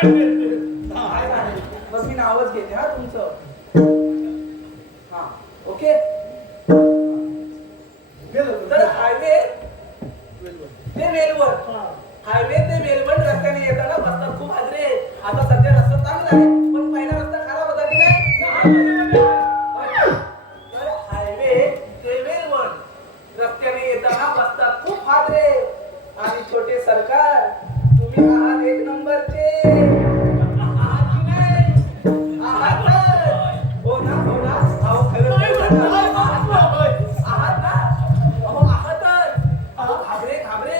काय झालं? मग मी नावच घेते हा तुमचं. हा ओके. तर हायवे ते वेलवर, हायवे ते वेलवण रस्त्याने येताना बसतात खूप हादरे. आता सध्या रस्ता चांगला आहे, पण पहिला रस्ता खराब होता की नाही? तर हायवे ते वेलवण रस्त्याने येताना बसतात खूप हादरे. आणि छोटे सरकार, तुम्ही आहात एक नंबरचे. आहात की नाही? आहात तर. हो ना, हो ना. अहो खरंच आहात ना? आहात ना? अहो आहातच. अहो घाबरे घाबरे.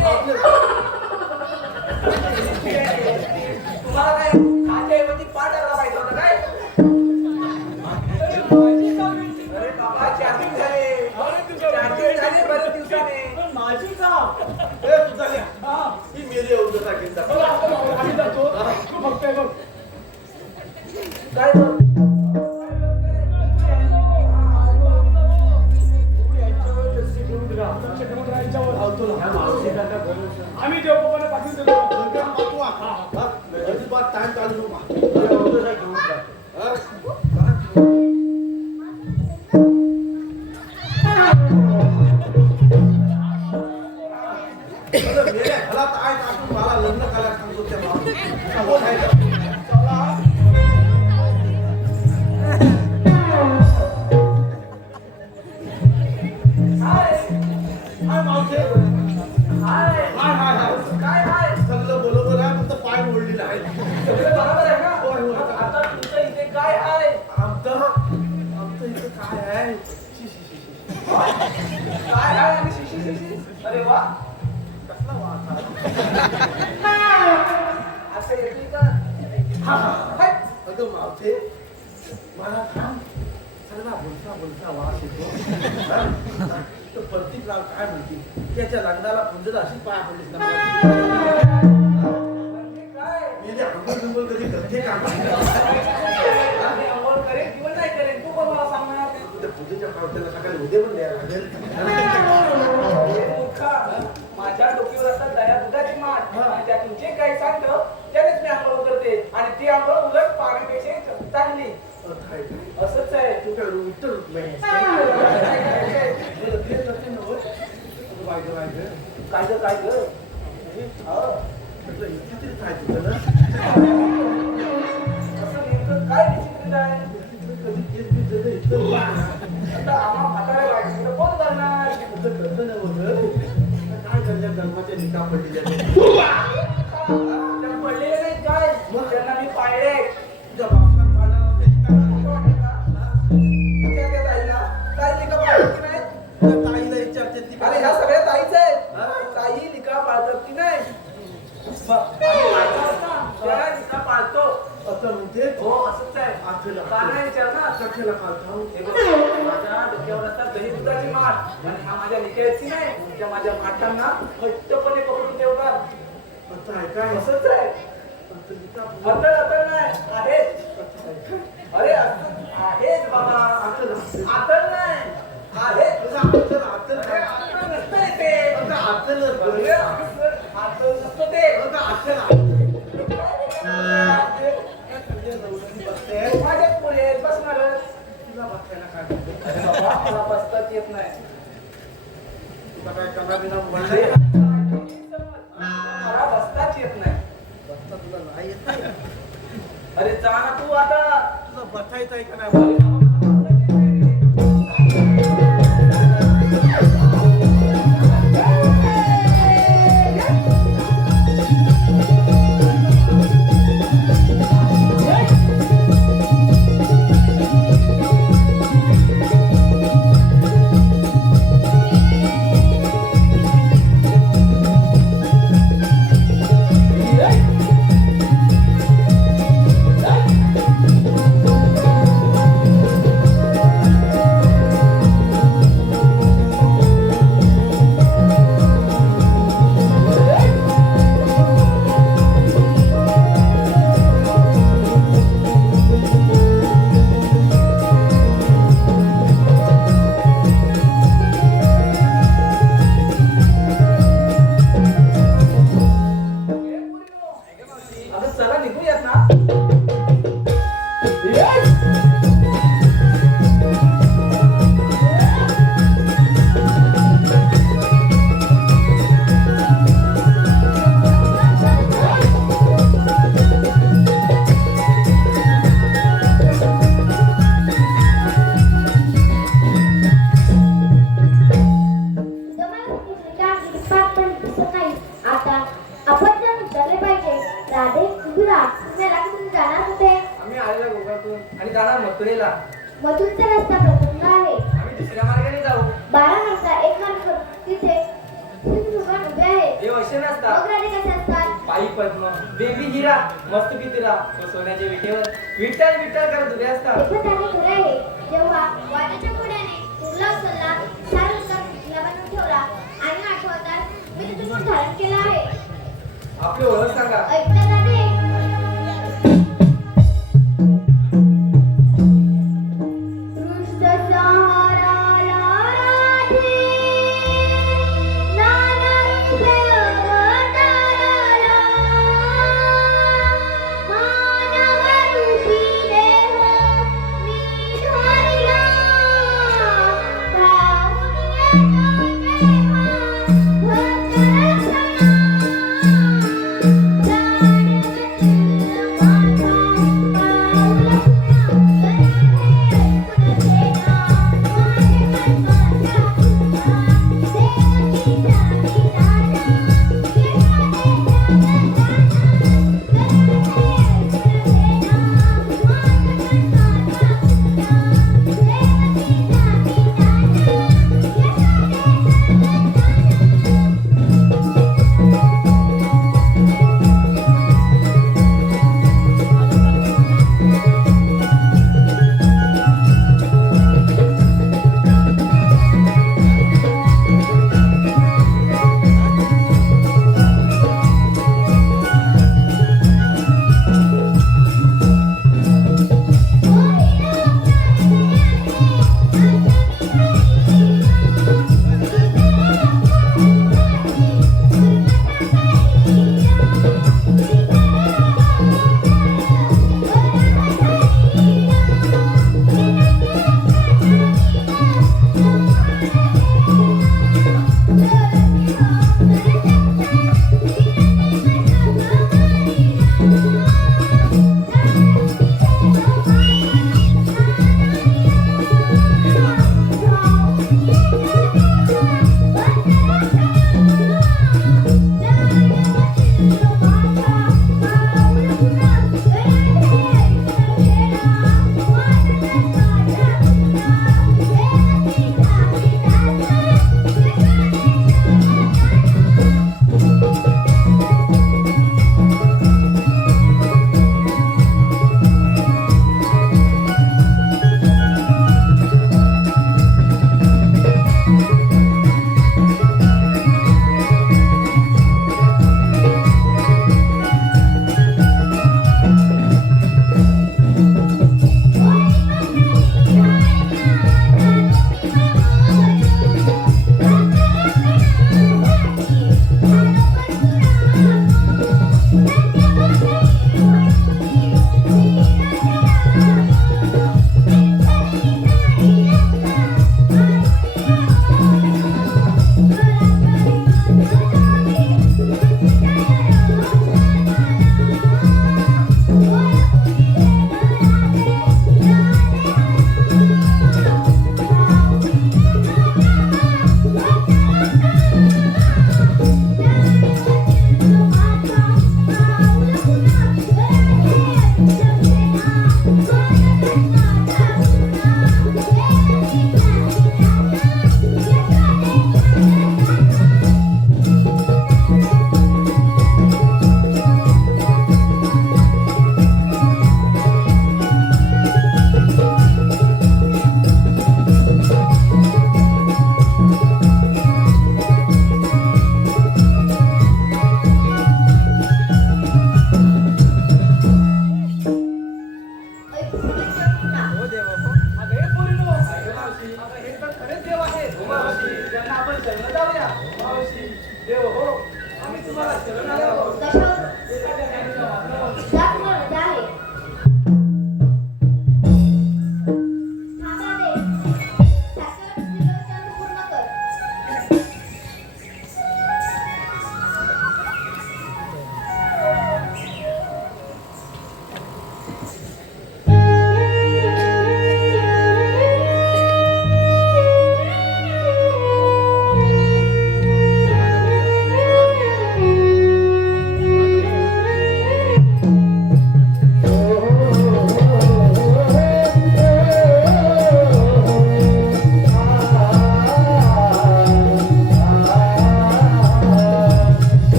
तुम्हाला काय खात्याऐवजी पाठ करायला पाहिजे होतं काय? अरे बाबा चार्जिंग झाले. चार्जिंग झाले बरेच दिवसाने. माझी का ए, तू झाली. ही मेली एवढं टाकेल जा. आम्ही जातो तू बघतोय बघ काय बघ? आम्ही देवबाबाला पाठवून देतो अजिबात टाइम चालू मेल्या घरात आहे काढून मला लग्न करायला सांगतो त्या काय आहे? सगळं बरोबर आहे फक्त पाय मोडलेला आहे सगळं बरोबर आहे का? होय, होय. आता तुमचं इथे काय आहे? आमचं इथं काय आहे शी, शी, शी, शी. काय आहे आणि शिशी शिशी? अरे वा. कसला वास आहे? असं येते का? हाय. अगं मावते मला थांब सगळा बोलता वास येतो तर प्रतीकराव काय म्हणतील त्याच्या लग्नाला पुंजला अशी पाया पडलीस ना म्हणजे काय? मेले अंघोळ कधी करते का आणि अंघोळ करेल किंवा नाही करेल तू पण मला सांगणार. त्या पूजेच्या पावत्याला सकाळी उद्या पण द्यायला लागेल हे मूर्खा, माझ्या डोक्यावर असतात दया दुधाची माठ आणि त्यातून जे काही सांगतं त्यानेच मी अंघोळ करते आणि ती अंघोळ उलट पाण्यापेक्षा चांगली. काय असंच आहे. तू काय विठ्ठल रुक्मिणी तेच नसते ना होय? काय ग काय ग? म्हटलं इतकी तरी काय तुझं ना असं नेमकं काय विचित्र आहे? कधी केस बी जसं इतकं आता आम्हा म्हाताऱ्या बायकोचं कोण करणार? तुझं कर्ज नव्हतं काय करल्या जन्माच्या निका पडलेल्या त्या पडलेले नाही काय? त्यांना मी पाळले. तुझ्या बापाला पाडला त्या ताईला ताई लिका पाळतात की नाही? ताईला विचारते ती अरे ह्या सगळ्या ताईच आहेत. हा? ताई लिका पाळतात की नाही? आम्ही पाळतो ना. त्या लिका पाळतो. असं म्हणते हो असंच आहे. आखला का नाही विचार ना? कठेला खालता हे बघ, माझ्या डोक्यावर असतात दही दुधाची माठ आणि ह्या माझ्या निकेची नाही त्या माझ्या माठांना घट्टपणे पकडून ठेवतात. आता आहे काय असंच आहे. अतळ अतळ नाही आहेच. अरे आहेच बाबा. अतळ नाही आहे. आतल अरे अतळ नसतं ते. आतल अरे अतळ नसतं ते. माझ्याच पुढे बसणारच. तुला बसायला काय म्हणते? अरे बाबा मला बसताच येत नाही. तुला काय कला बिना म्हणले मला बसताच येत नाही. बसता तुला नाही येत नाही. अरे जा ना तू आता. तुला बसायचं आहे का नाही ना तुम्हाला पण दिसत नाही. आता आपण जर विचारले पाहिजे, राधे तुम्ही राजकुमारला कुठून जाणार होते? आम्ही आलेलो गोव्यातून आणि जाणार मथुरेला. मधूनचा रस्ता प्रचंड आहे. आम्ही दुसऱ्या मार्गाने जाऊ. 12 माणसा एक मार्ग तिथे दुकान उभे आहे. देव असे नसतात. मग राधे कसे असतात? पायी पद्म, बेबी हिरा, मस्त पितिरा व सोन्याच्या विटेवर विठ्ठल विठ्ठल करत उभे असतात. ते पण त्याने खरे आहे. जेव्हा वाटेच्या घोड्याने तुरला उचलला, सारंगा पिठला बनवून ठेवला आणि आठवतात मी तुझं धारण केलं आहे. आपली ओळख सांगा. ऐकलं राधे? कृष्ण सहाराला राधे, नाना रूपे अवताराला, मानव रूपी देह मी धरिला, पाहुणी येतो जेव्हा भक्त रक्षणा, प्राण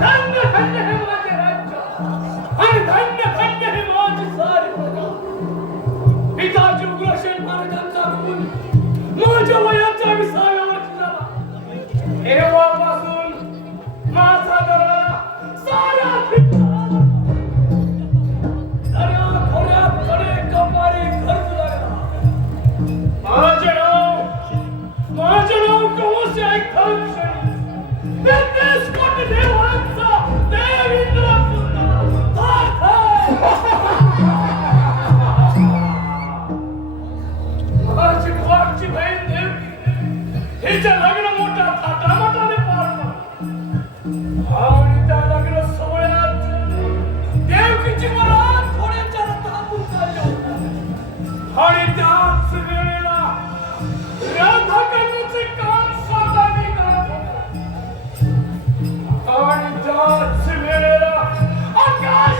धन्य धन्य हे माझे राज्य आणि धन्य धन्य हे माझी सारी प्रजा. पिताजी उग्रसेन महाराजांचा खून माझ्या वयाच्या 20व्या वर्षी झाला. तेव्हापासून माझा घरा साऱ्या खोऱ्यात कडे कपारी खर्च लागला. माझे नाव कवच ऐकताच क्षणी 33 कोटी देवांचा देव इंद्र माझी वाटची बहीण देवकी हिचं लग्न मोठ्या थाटामाटाने पार पडलं. आणि त्या लग्न सोहळ्यात देवकीची मरात थोड्याच्या रथातून चालली होती. आणि त्याच वेळेला राधाकरणाचे काम स्वतःने करत होता. आणि त्याच वेळेला आकाश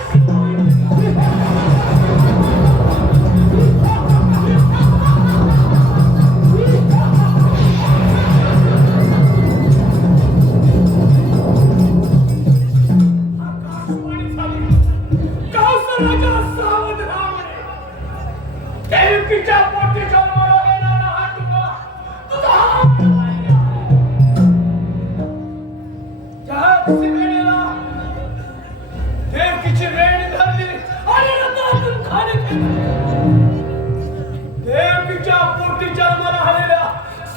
देवकीच्या पोटी जन्माला येणारा हा तुझा त्याच वेळेला देवकीची वेणी धरली आणि रथातून खाली फेकली. देवकीच्या पोटी जन्माला आलेल्या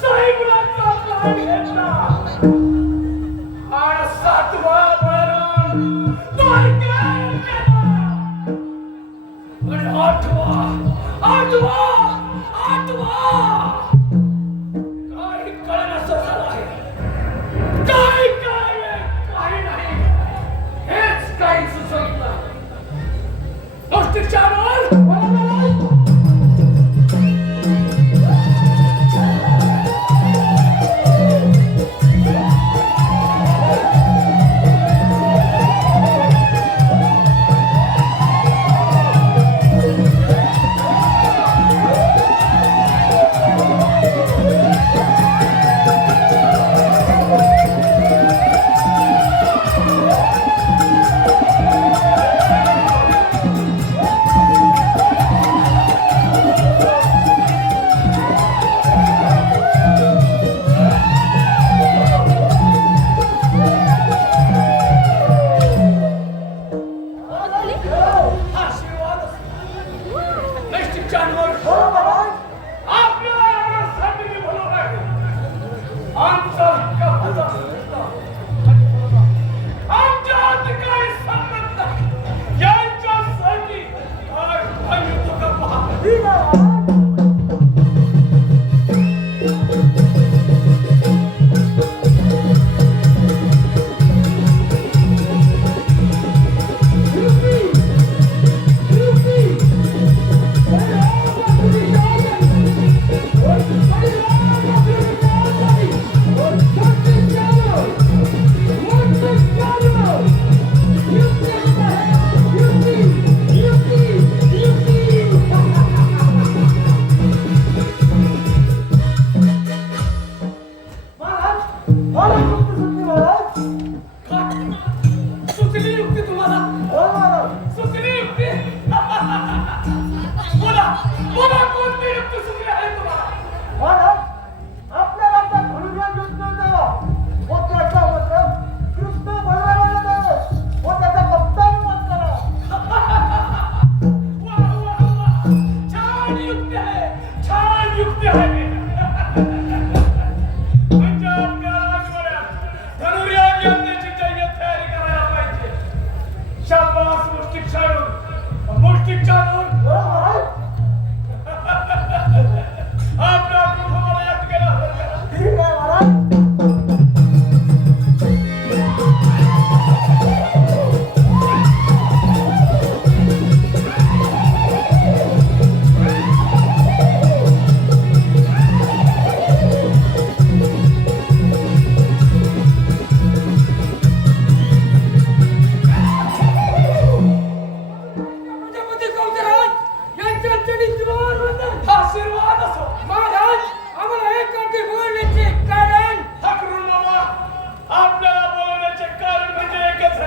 साईबाचा प्राण घेतला आणि 7वा बळराम द्वारकेत गेला. आणि 8वा काही कळण्याचं झालं आहे. काही नाही हेच काही सुचवत नाही.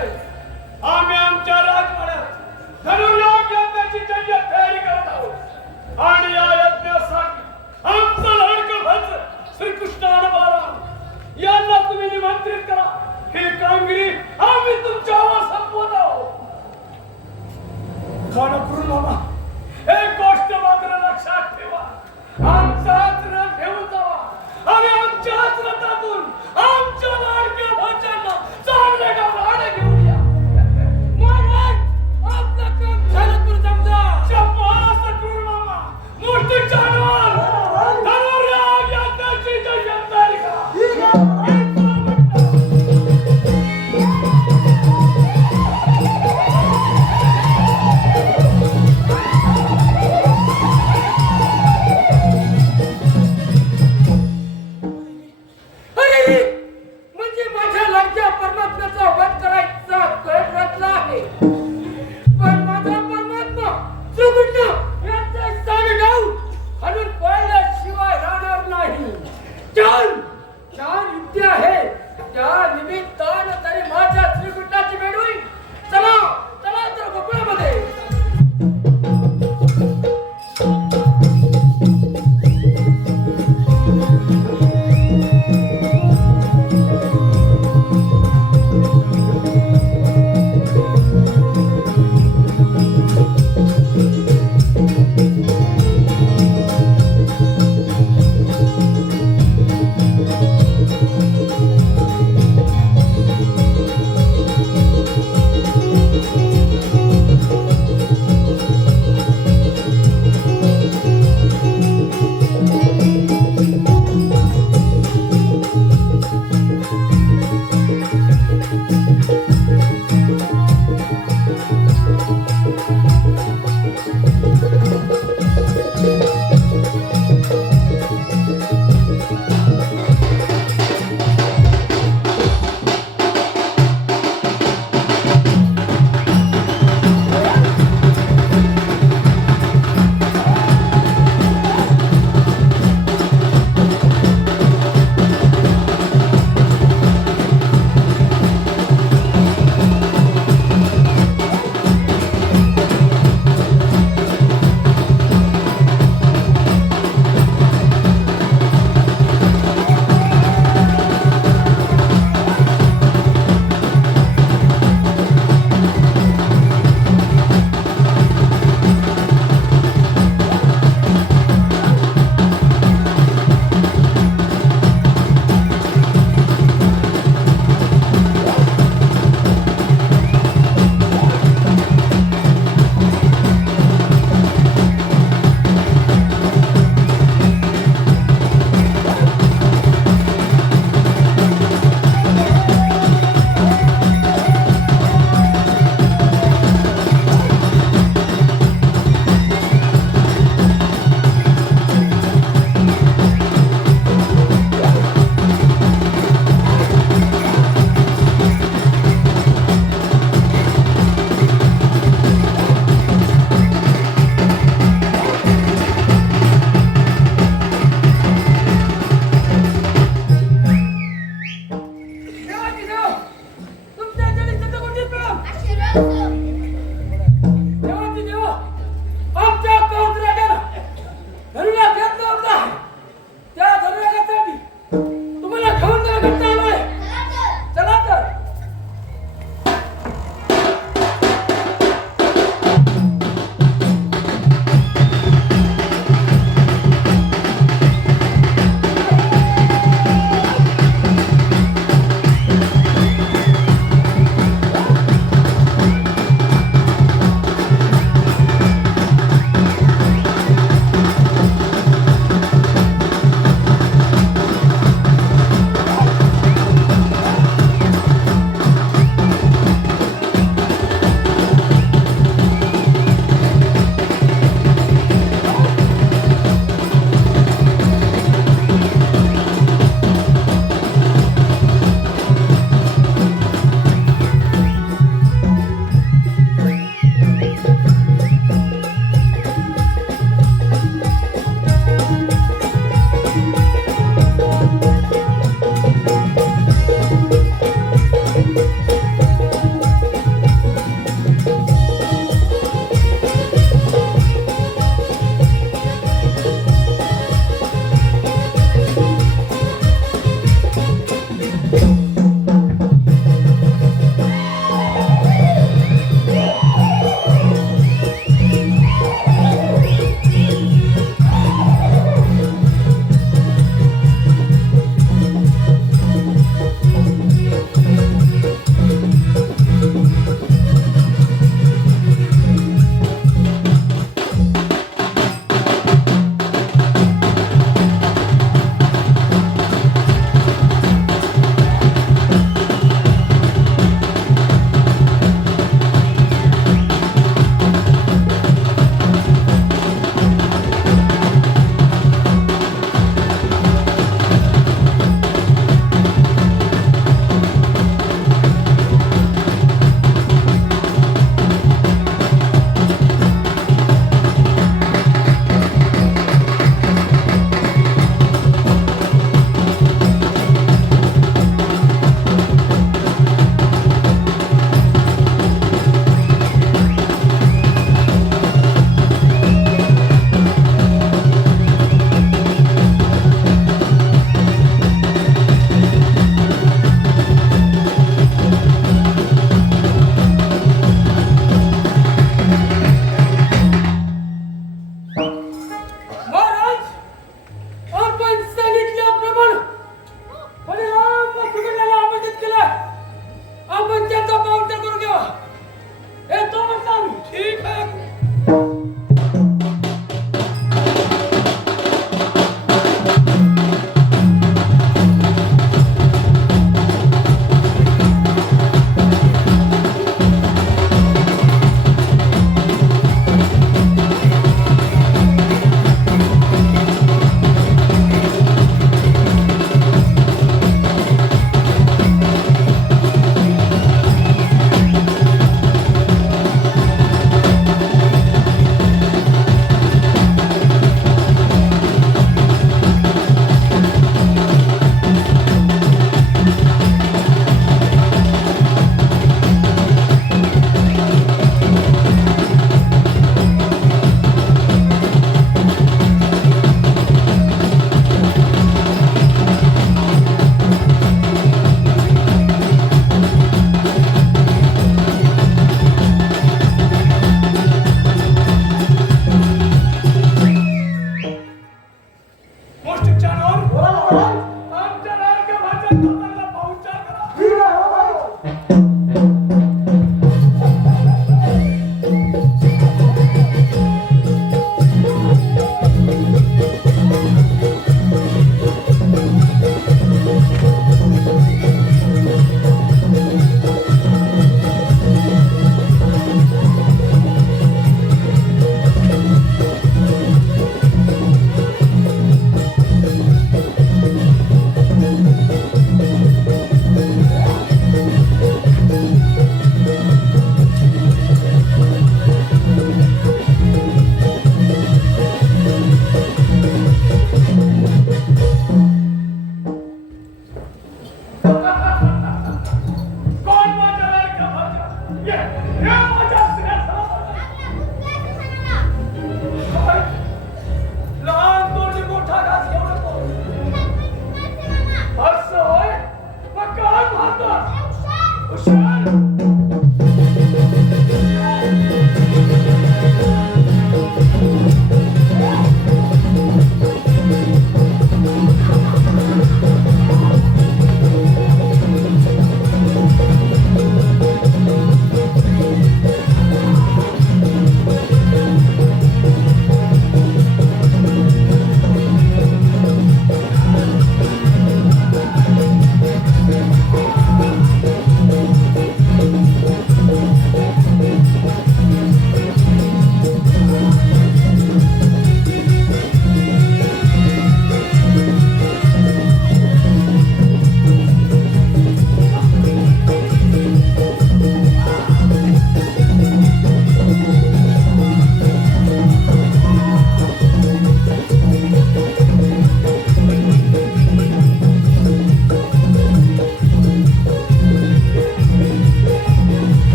वेळेस आम्ही आमच्या राजवाड्यात धनुर्योग यज्ञाची जय्यत तयारी करत आहोत आणि या यज्ञासाठी आमचं लाडकं भज श्रीकृष्ण आणि बलराम यांना तुम्ही निमंत्रित करा. ही कामगिरी आम्ही तुमच्यावर संपवत आहोत. खानापूर मामा, एक गोष्ट मात्र लक्षात ठेवा, आमचाच रथ घेऊन जावा आणि आमच्याच रथातून आमच्या लाडक्या भाच्याला चांगले गावराडे घेऊन या. महाराज, आपलं काम झालं तर समजा. शपथ क्रूर मामा, मूर्ती जानवर, धनुर्योग यज्ञाची जय्यत तयारी करा. म्हणजे माझ्या लाडक्या परमात्म्याचा वध करायचा कट रचला आहे. पण माझा परमात्मा श्रीकृष्ण यांचे सारे डाव हलून पळल्याशिवाय राहणार नाही. छान युक्ती आहे. त्या निमित्तानं तरी माझ्या श्रीकृष्णाची भेट होईल. चला चला तर गोकुळामध्ये. हे माझ्या स्त्रियाचा काय? लहान तोंडी मोठा घास घेऊ नको. असं होय? मग काय म्हणतात? हुशार.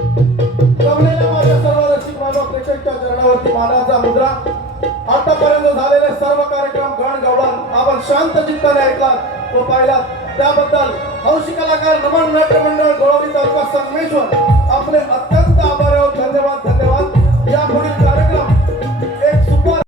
जमलेल्या माझ्या सर्व रसिक मानव प्रेक्षकांच्या चरणावरती मानाचा मुद्रा. आतापर्यंत झालेले सर्व कार्यक्रम गण गवळण आपण शांत चित्ताने ऐकलात व पाहिलात त्याबद्दल हौशी कलाकार नमन नाट्य मंडळ गोळवली तालुका संगमेश्वर आपले अत्यंत